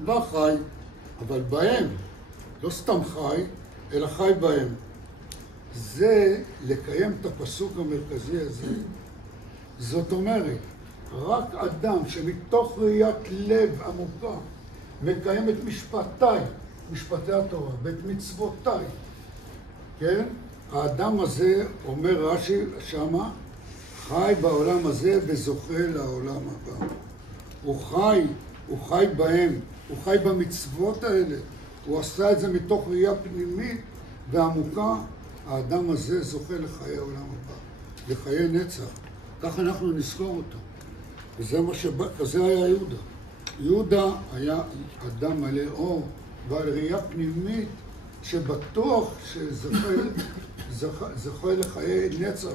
וחי, אבל בהם, לא סתם חי, אלא חי בהם. זה לקיים את הפסוק המרכזי הזה. זאת אומרת, רק אדם שמתוך ראיית לב עמוקה מקיים את משפטיי, משפטי התורה, ואת מצוותיי, כן? האדם הזה, אומר רש"י שמה, חי בעולם הזה וזוכה לעולם הבא. הוא חי בהם, הוא חי במצוות האלה. הוא עשה את זה מתוך ראייה פנימית ועמוקה. האדם הזה זוכה לחיי העולם הבא, לחיי נצח. כך אנחנו נזכור אותו. וזה מה כזה היה יהודה. יהודה היה אדם מלא אור, בעל ראייה פנימית שבטוח שזוכה לחיי נצח,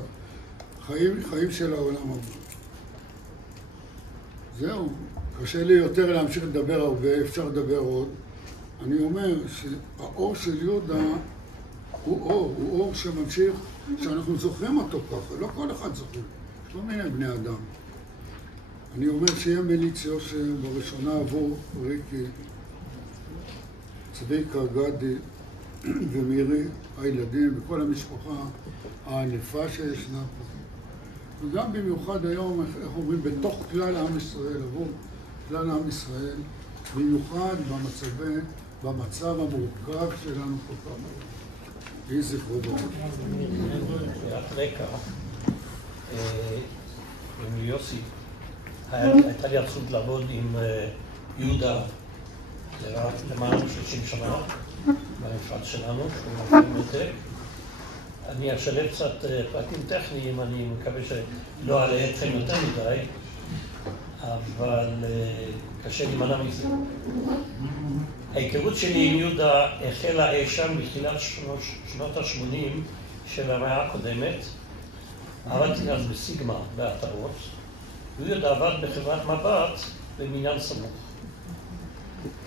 חיים של העולם הבא. זהו, קשה לי יותר להמשיך לדבר הרבה, אפשר לדבר עוד. אני אומר שהאור של יהודה הוא אור שממשיך, שאנחנו זוכרים אותו ככה, לא כל אחד זוכר, יש לא מיני בני אדם. אני אומר שיהיה מליץ יושר בראשונה עבור ריקי, צביקה, גדי ומירי, הילדים וכל המשפחה הענפה שישנה פה. וגם במיוחד היום, איך אומרים, בתוך כלל עם ישראל, עבור כלל עם ישראל, במיוחד במצב המורכב שלנו כל כך. יהי זכרו ברוך. רק רקע, עם יוסי, הייתה לי הזכות לעבוד עם יהודה למעלה 30 שנה במפעל שלנו, שהוא מפעל מותק. אני אשלב קצת פרטים טכניים, אני מקווה שלא אעלה אתכם יותר מדי, אבל קשה להימנע מזה. ההיכרות שלי עם יהודה החלה אי שם בתחילת שנות ה-80 של המאה הקודמת. עבדתי אז בסיגמה בעטרות, ויהודה עבד בחברת מבט במניין סמוך.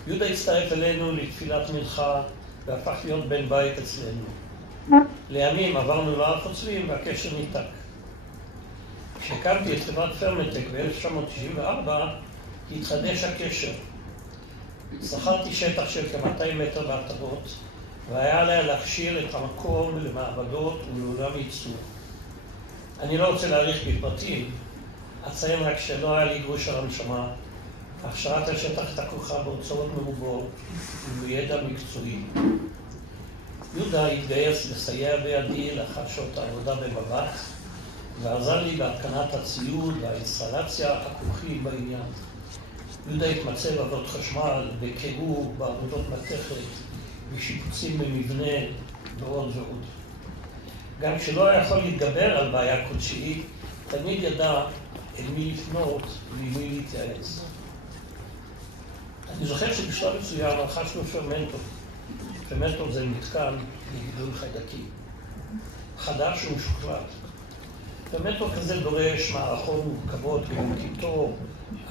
יהודה הצטרף אלינו לתפילת מנחה והפך להיות בן בית אצלנו. לימים עברנו להר חוצבים והקשר ניתק. כשהקמתי את חברת פרמטק ב-1994 התחדש הקשר. שכרתי שטח של כ-200 מטר בעטרות, והיה עליה להכשיר את המקום למעבדות ולעולם ייצור. אני לא רוצה להאריך בפרטים, אציין רק שלא היה לי גרוש על הנשמה. הכשרת השטח הייתה כרוכה בהוצאות מרובות ובידע מקצועי. יהודה התגייס לסייע בידי לאחר שעות העבודה במבט, ועזר לי בהתקנת הציוד והאינסטלציה הכרוכית בעניין. יהודה התמצא בעבודות חשמל, בקירור, בעבודות מתכת, בשיפוצים במבנה ועוד ועוד. גם כשלא היה יכול להתגבר על בעיה קודשית, תמיד ידע אל מי לפנות ולמי להתייעץ. אני זוכר שבשלב מסוים רכשנו פרמנטור. פרמנטור זה מתקן לגידול חיידקים. חדש ומשוכלל. פרמנטור כזה דורש מערכות מורכבות כמו קיטור,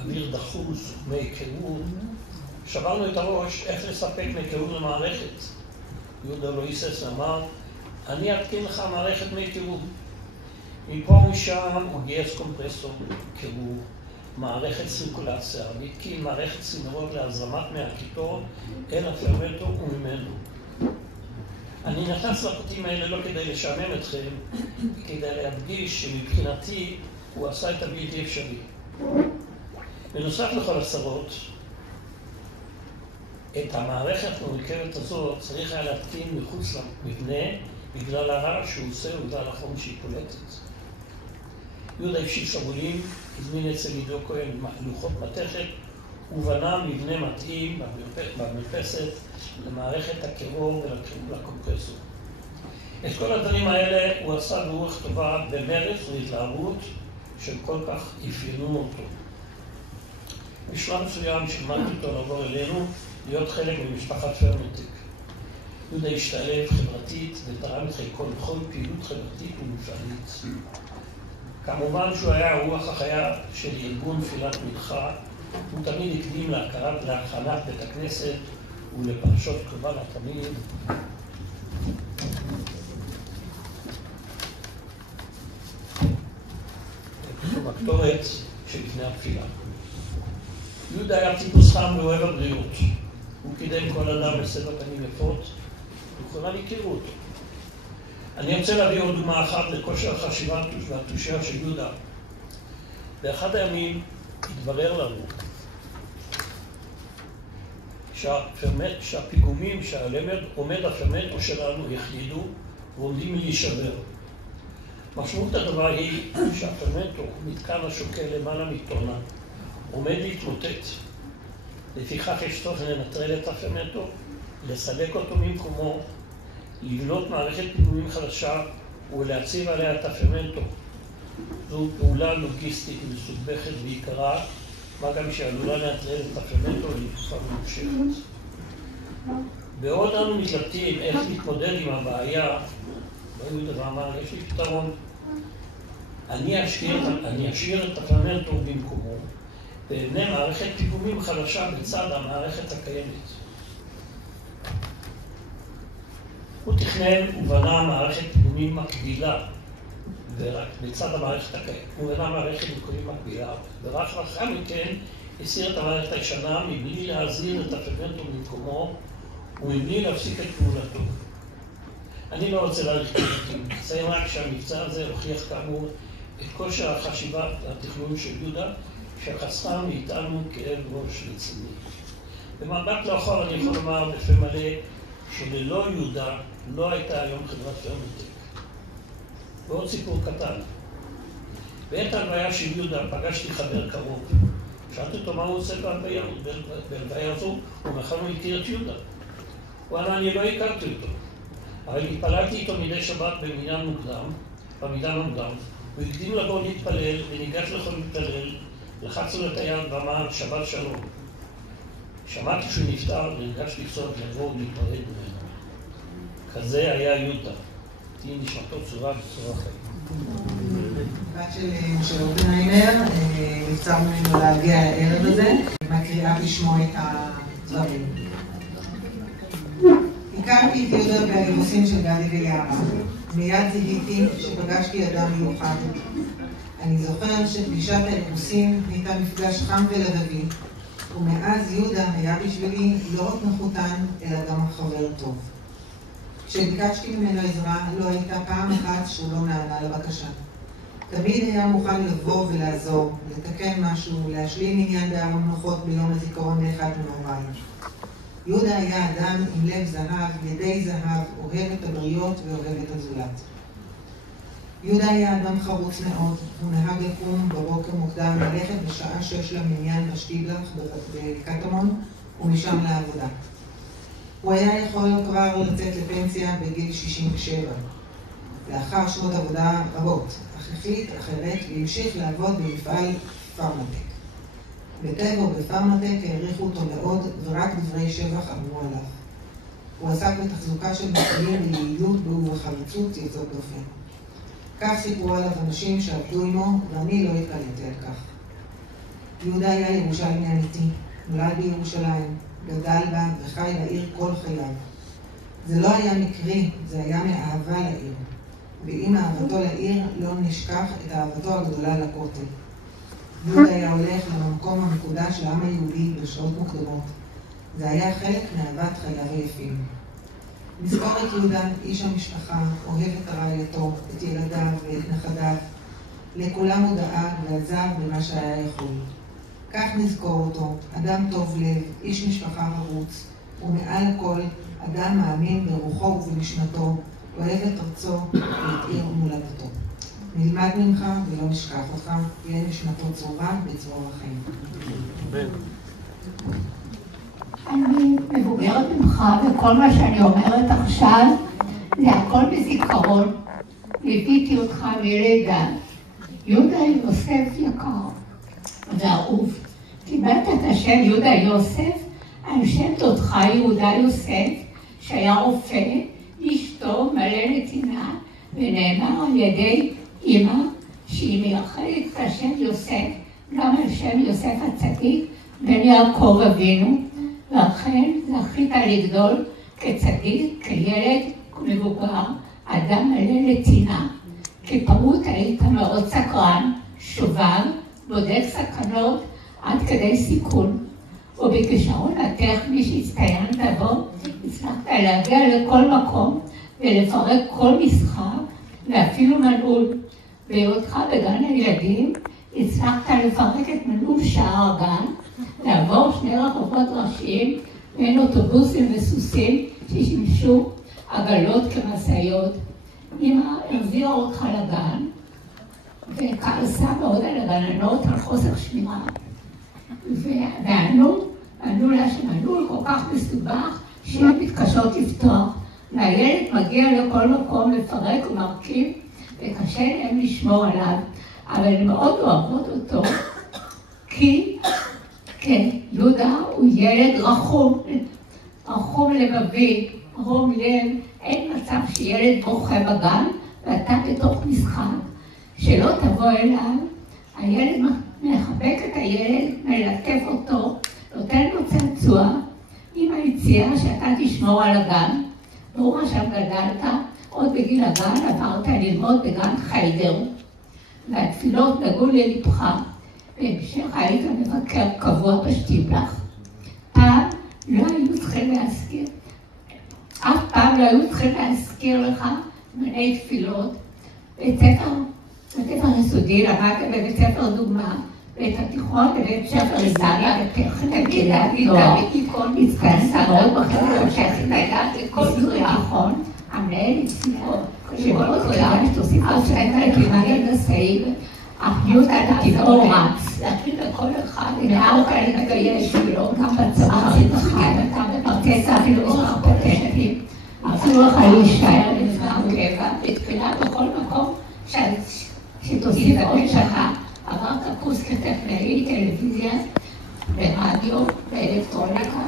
אוויר דחוס, מי קירור. שברנו את הראש איך לספק מי קירור למערכת. יהודה לא היסס ואמר, אני אתקין לך מערכת מי קירור. מפה ומשם הוא גייס קומפרסור, קירור, מערכת סירקולציה, והתקין מערכת צינורות להזרמת מי הקיטור אל הפרמנטור וממנו. אני נכנס לפרטים האלה לא כדי לשעמם אתכם, כדי להדגיש שמבחינתי הוא עשה את הבלתי אפשרי. בנוסף לכל הצרות, את המערכת המורכבת הזאת צריך היה להתקין מחוץ למבנה בגלל הרעש שהוא עושה ובגלל החום שהיא פולטת. יהודה הפשיל שרוולים, הזמין אצל עידו כהן לוחות מתכת ובנה מבנה מתאים במרפסת למערכת הקירור ולקומפרסור. את כל הדברים האלה הוא עשה ברוח טובה במרץ והתלהבות של כל כך אפיינו אותו. בשלב מסוים שמעתי אותו לעבור אלינו להיות חלק ממשפחת פרמטק. יהודה השתלב חברתית ותרם את חלקו לכל פעילות חברתית ומפעלית. כמובן שהוא היה הרוח החיה של ארגון תפילת מנחה הוא תמיד הקדים להכנת בית הכנסת ולפרשות קרובה לתמיד. פתאום הקטורת שלפני התפילה. יהודה היה טיפוס חם ואוהב הבריאות. הוא קידם כל אדם בסבר פנים יפות, וכולם הכירו אותו. אני רוצה להביא עוד דוגמה אחת לכושר החשיבה והתושייה של יהודה. באחד הימים התברר לנו שהפיגומים שעליהם עומד הפרמנטו שלנו החלידו ועומדים להישבר. משמעות הדבר היא שהפרמנטו, מתקן השוקל למעלה מטונה, עומד להתמוטט. לפיכך יש צורך לנטרל את הפרמנטו, לסלק אותו ממקומו, לבנות מערכת פיגומים חדשה ולהציב עליה את הפרמנטו. זו פעולה לוגיסטית מסובכת בעיקרה, מה גם שעלולה לנטרל את הפרמנטו לתקופה ממושכת. בעוד אנו מתלבטים איך להתמודד עם הבעיה, לא יהודה ואמר, יש לי פתרון. אני אשאיר את הפרמנטו במקומו, ואבנה מערכת פיגומים חדשה בצד המערכת הקיימת. הוא תכנן ובנה מערכת פיגומים מקבילה, ורק בצד המערכת הקיימת. הוא בנה מערכת פיגומים מקבילה, ורק לאחר מכן הסיר את המערכת הישנה מבלי להזיר את הפרמנטו במקומו, ומבלי להפסיק את פעולתו. אני לא רוצה להאריך פרטים, אציין רק שהמבצע הזה הוכיח כאמור את כושר החשיבה והתכנון של יהודה, שחסכה מאיתנו כאב ראש רציני. במבט לאחור אני יכול לומר בפה מלא שללא יהודה לא הייתה היום חברת פרמנטק. ועוד סיפור קטן. בעת ההלוויה של יהודה פגשתי חבר קרוב. שאלתי אותו מה הוא עושה בהלוויה הזו, ומאחר הוא הכיר את יהודה. הוא אמר, אני לא הכרתי אותו. אבל התפללתי איתו מדי שבת במניין מוקדם, הוא הקדים לבוא להתפלל וניגש לכל להתפלל, לחץ לו את היד ואמר שבת שלום. שמעתי שהוא נפטר וניגש לפסוק לבוא ולהתפרד ממנו. כזה היה יהודה. תהיה נשמתו צורה בצורה חיים. בת של משה אופנהיימר, נבצר ממנו להגיע הערב הזה, מקריאה בשמו את הדברים. הכרתי את יהודה באירוסין של גדי ויערה. מיד זיהיתי שפגשתי אדם מיוחד. אני זוכר שפגישת האירוסין הייתה מפגש חם ולבבי, ומאז יהודה היה בשבילי לא רק מחותן, אלא גם חבר טוב. כשביקשתי ממנו עזרה, לא הייתה פעם אחת שהוא לא נענה לבקשה. תמיד היה מוכן לבוא ולעזור, לתקן משהו, להשלים עניין בהר המנוחות ביום הזיכרון לאחד מהוריי. יהודה היה אדם עם לב זהב, ידי זהב, אוהב את הבריות ואוהב את הזולת. יהודה היה אדם חרוץ מאוד, הוא נהג לקום בבוקר מוקדם, ללכת בשעה 6 למניין בשטיבלח בקטמון ומשם לעבודה. הוא היה יכול כבר לצאת לפנסיה בגיל 67, לאחר שנות עבודה רבות, אך החליט אחרת והמשיך לעבוד במפעל פרמטק. בטבע ובפרמטק העריכו אותו מאוד ורק דברי שבח אמרו עליו. הוא עסק בתחזוקה של מפעלים ביעילות ובחריצות יוצאות דופן. כך סיפרו עליו אנשים שעבדו עמו, ואני לא התקלטתי על כך. יהודה היה ירושלמי אמיתי, נולד בירושלים, גדל בה וחי לעיר כל חייו. זה לא היה מקרי, זה היה מאהבה לעיר. ועם אהבתו לעיר לא נשכח את אהבתו הגדולה לכותל. יהודה היה הולך למקום המקודש לעם היהודי בשעות מוקדמות. זה היה חלק מאהבת חייו היפים. נזכור את יהודה, איש המשפחה, אוהב את רעייתו, את ילדיו ואת נכדיו. לכולם הוא דאג ועזר במה שהיה יכול. כך נזכור אותו, אדם טוב לב, איש משפחה חרוץ, ומעל הכל, אדם מאמין ברוחו ובנשמתו, אוהב את ארצו ואת עיר מולדתו. נלמד ממך ולא נשכח אותך, יהיה נשמתו צרורה בצרור החיים. אני מבוגרת ממך, וכל מה שאני אומרת עכשיו זה הכל בזיכרון. ליוויתי אותך מלידה. יהודה יוסף יקר ואהוב. קיבלת את השם יהודה יוסף על שם דודך יהודה יוסף, שהיה רופא, אשתו מלא נתינה, ונאמר על ידי אמא שהיא מייחדת את השם יוסף גם על שם יוסף הצדיק, בן יעקב אבינו, ואכן זכית לגדול כצדיק, כילד, כמבוגר, אדם מלא לצינה. כפרוט היית מאוד סקרן, שובב, בודק סכנות עד כדי סיכון. ובכישרון הטכני שהצטיינת בו, הצלחת להגיע לכל מקום ולפרק כל משחק ואפילו מנעול. בהיותך בגן הילדים, הצלחת לפרק את מנעול שער הגן, לעבור 2 רחובות ראשיים בין אוטובוסים וסוסים ששימשו עגלות כמשאיות. אמא החזירה אותך לגן וכעסה מאוד על הגננות על חוסר שמירה. וענו לה שמנעול כל כך מסובך שהן מתקשות לפתוח. והילד מגיע לכל מקום לפרק ומרכיב וקשה להם לשמור עליו. אבל הן מאוד אוהבות אותו כי כן, יהודה הוא ילד רחום לבבי, רום לב. אין מצב שילד בוכה בגן ואתה בתוך משחק. שלא תבוא אליו, הילד מחבק את הילד, מלטף אותו, נותן לו צעצוע. אמא הציעה שאתה תשמור על הגן. ברור שם גדלת, עוד בגיל הגן עברת ללמוד בגן חיידר. והתפילות נגעו ללבך. בהמשך היית מבקר קבוע בשטיבלך. פעם לא היו צריכים להזכיר. אף פעם לא היו צריכים להזכיר לך זמני תפילות. בית ספר יסודי למדת בבית ספר דוגמה, ואת התיכון בבית ספר היסטוריה וטכנית לתואר. התכנסה מאוד בחלק שעשית לדעת לכל תיכון. המנהל הצליחו שבכל תיכון שתוסיף שהייתה לכיוון לסעיב, אחיות על הטבעו רץ, להכין לכל אחד, נערת להתגייש ולא גם בצבא שתחיים אותם בפרקסה אפילו משחק פטנטים. אפילו לך להישאר לנפגע קבע, בתפילה בכל מקום שתוסיף עוד שנה. עברת קורס כטכנאי, טלוויזיה, ברדיו, באלקטרוניקה,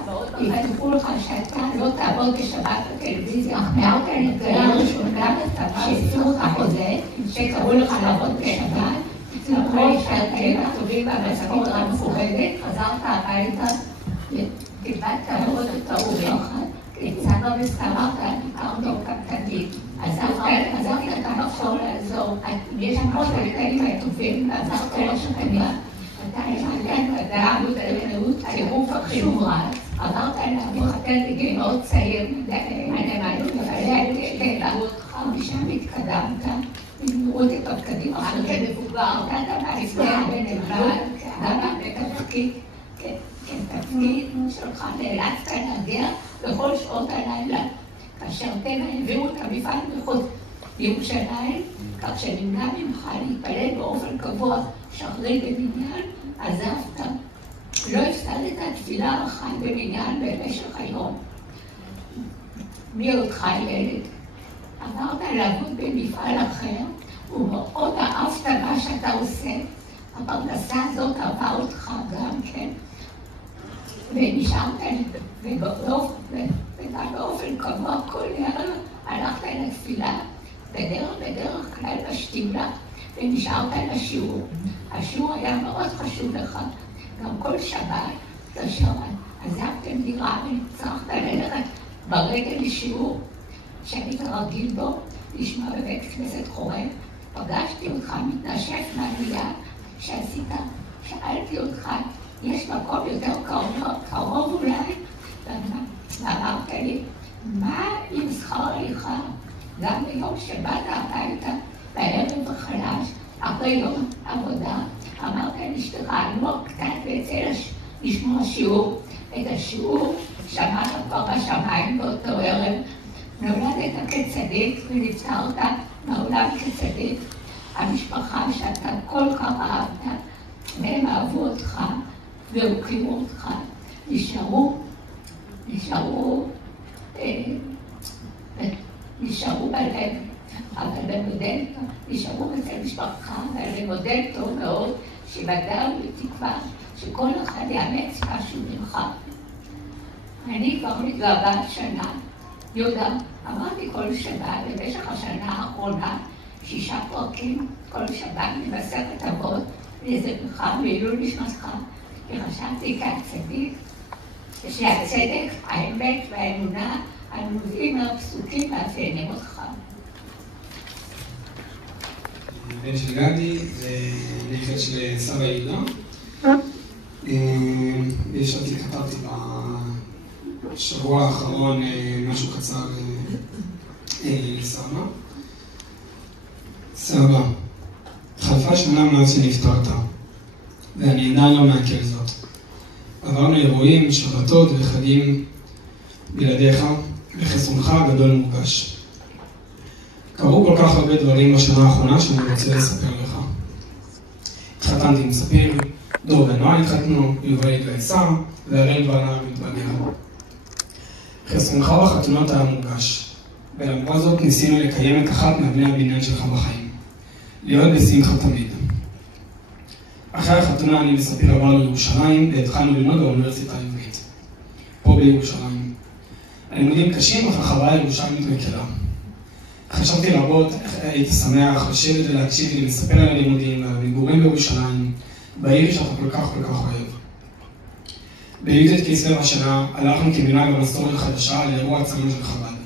יבטחו לך שאתה לא תעבוד בשבת בטלוויזיה, אך נערת להתגייש ראשונה בצבא שהסירו לך חוזה, שקראו לך לעבוד בשבת, אחרי שהתאים הטובים והמשכורת המכובדת, חזרת הביתה וקיבלת לעבוד את הרוחחת, כצבא וסתמרת, ביקרנו קטנים. עזרת את המחשור לעזור, יש עוד הקטנים הטובים, ועזרת לשכניה. אתה השכן בדעה, מודעות, צירוף החינוך רץ, עברת להתחתן בגיל מאוד צעיר, הנאמנות מפעלי אותך, ומשם התקדמת. נמרות את הבקדים אחרי מבוגר, אתה מהפני בנבד, אתה בתפקיד, כתפקיד שלך נאלצת להגיע בכל שעות הלילה. כאשר טבע הביאו את המפעל מחוץ לירושלים, כך שנמנע ממך להתפלל באופן קבוע שחרי בבניין, עזבת. לא הפסדת תפילה אחת בבניין במשך היום. מהיותך ילד. עברת לעבוד במפעל אחר, ומאוד אהבת מה שאתה עושה. הפרנסה הזאת אהבה אותך גם כן. ונשארת, וגם באופן קבוע כל ערב הלכת לתפילה, בדרך כלל בשטיבלה, ונשארת לשיעור. השיעור היה מאוד חשוב לך. גם כל שבת, כאשר עזבתם דירה וצריכת ללכת ברגל לשיעור, שאני רגיל בו, לשמוע בבית כנסת חורב, פגשתי אותך מתנשף מהמילה שעשית, שאלתי אותך, יש מקום יותר קרוב אולי? ואמרת לי, מה עם שכר הליכה? גם ביום שבאת הביתה, בערב החלש, אחרי יום עבודה, אמרת לאשתך, אלמוג קצת ויצא לשמוע שיעור. את השיעור שמעת כבר בשמיים באותו ערב. נולדת כצדיק ונפטרת מעולם כצדיק. המשפחה שאתה כל כך אהבת, והם אהבו אותך והוקיעו אותך, נשארו בלב, אבל במודל, נשארו אצל משפחה, אבל במודל טוב מאוד, שבדעה ובתקווה שכל אחד יאמץ משהו ממך. אני כבר מתגעגעת שנה. יהודה, אמרתי כל שבת, במשך השנה האחרונה, 6 פרקים, כל שבת ממסכת אבות, לזכרך ועילוי נשמתך. כי חשבתי כצדיק, ושהצדק, האמת והאמונה הנובעים מהפסוקים מאפיינים אותך. הבן של גדי זה נכד של סבא יהודה. ישבתי, כתבתי בשבוע האחרון משהו קצר לסבא. סבא, חלפה שנה מאז שנפטרת, ואני עדיין לא מעכל זאת. עברנו אירועים, שבתות וחגים בלעדיך, וחסרונך הגדול מורגש. קרו כל כך הרבה דברים בשנה האחרונה שאני רוצה לספר לך. התחתנתי עם ספיר, דור ונועה התחתנו, יובל התגייסה, והראל כבר נער מתבגר. חסרונך בחתונות היה מורגש, ולמרות זאת ניסינו לקיים את אחת מאבני הבניין שלך בחיים. להיות בשמחה תמיד. אחרי החתונה אני וספיר עברנו לירושלים והתחלנו ללמוד באוניברסיטה העברית. פה בירושלים. הלימודים קשים, אך החוויה ירושלמית מקלה. חשבתי רבות איך הייתי שמח לשבת ולהקשיב לי ולספר על הלימודים והמגורים בירושלים, בעיר שאתה כל כך אוהב. בי"ט כסלו השנה הלכנו כמנהג במסורת החדשה לאירוע צנוע של חב"ד.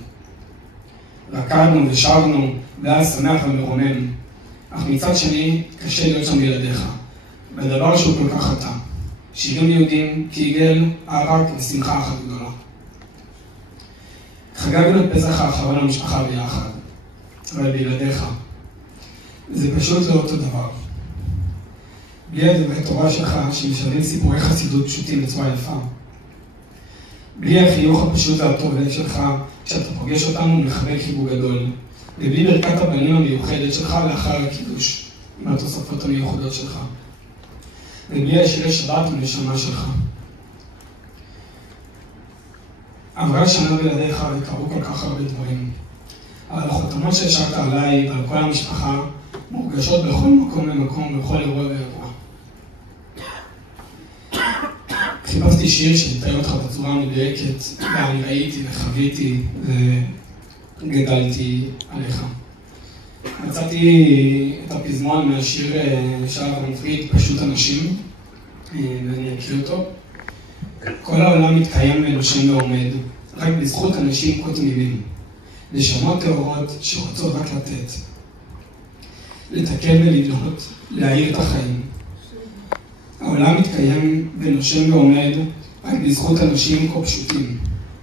רקדנו ושרנו והיה שמח ומרומם, אך מצד שני קשה להיות שם בלעדיך, בדבר שהוא כל כך חטא, 70 יהודים, קיגל, ערק ושמחה אחת גדולה. חגגנו את פסח האחרון למשפחה ביחד, אבל בלעדיך. זה פשוט לא אותו דבר. בלי הדברי תורה שלך שמשלבים סיפורי חסידות פשוטים בצורה יפה. בלי החיוך הפשוט והטוב לב שלך כשאתה פוגש אותנו מחבק חיבוק גדול. ובלי ברכת הבנים המיוחדת שלך לאחר הקידוש, עם התוספות המיוחדות שלך. ובלי השירי שבת ונשמה שלך. עברה שנה בלעדיך וקרו כל כך הרבה דברים. אבל החותמות שהשארת עליי ועל כל המשפחה מורגשות בכל מקום ומקום, בכל אירוע ואירוע. חיפשתי שיר שמתאר אותך בצורה מדויקת, ואני ראיתי וחוויתי וגדלתי עליך. מצאתי את הפזמון מהשיר של אברהם פריד, פשוט אנשים, ואני אקריא אותו. כל העולם מתקיים ונושם ועומד, רק בזכות אנשים כה תמימים. נשמות טהורות שרוצות רק לתת. לתקן ולדלות, להאיר את החיים. העולם מתקיים ונושם ועומד רק בזכות אנשים כה פשוטים.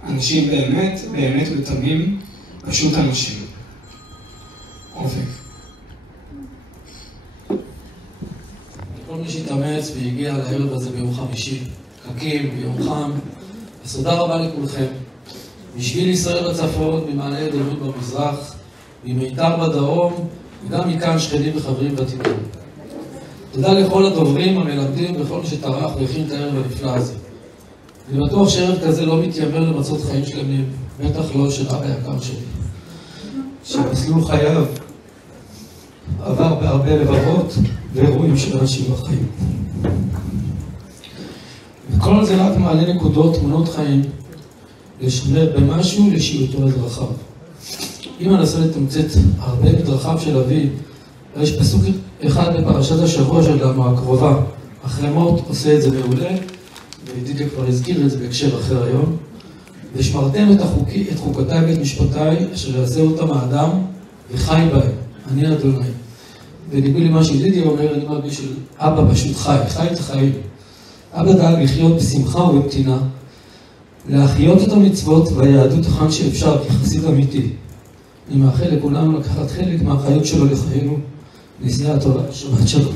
אנשים באמת, באמת ותמים, פשוט אנשים. אופק. כל מי שהתאמץ והגיע לערב הזה ביום חמישי, חכים, ביום חם, אז תודה רבה לכולכם. משביל ישראל בצפון, ממעלה דוד במזרח, ממיתר בדרום, וגם מכאן שכנים וחברים ותיקים. תודה לכל הדוברים, המלמדים וכל מי שטרח והכין את הערב הנפלא הזה. אני בטוח שערב כזה לא מתיימר למצות חיים שלמים, בטח לא של אבא יקר שלי, שמסלול חייו עבר בהרבה לבבות ואירועים של אנשים בחיים. וכל זה רק מעלה נקודות, תמונות חיים, לשמר במשהו לשיעותו לדרכיו. אם אנסה לתמצת הרבה מדרכיו של אבי, יש פסוק אחד בפרשת השבוע שלנו הקרובה, אחרי מות עושה את זה מעולה, וידידיה כבר הזכיר את זה בהקשר אחר היום. ושמרתם את חוקותיי ואת משפטיי, אשר יעשה אותם האדם וחי בהם, אני אדוני. וניגוד למה שידידיה אומר, אני מרגיש של אבא פשוט חי את החיים. אבא דאג לחיות בשמחה ובפתינה, להחיות את המצוות והיהדות היכן שאפשר כחסיד אמיתי. אני מאחל לכולנו לקחת חלק מהחיות שלו לחיינו. נשיאה התורה, שבת שלום.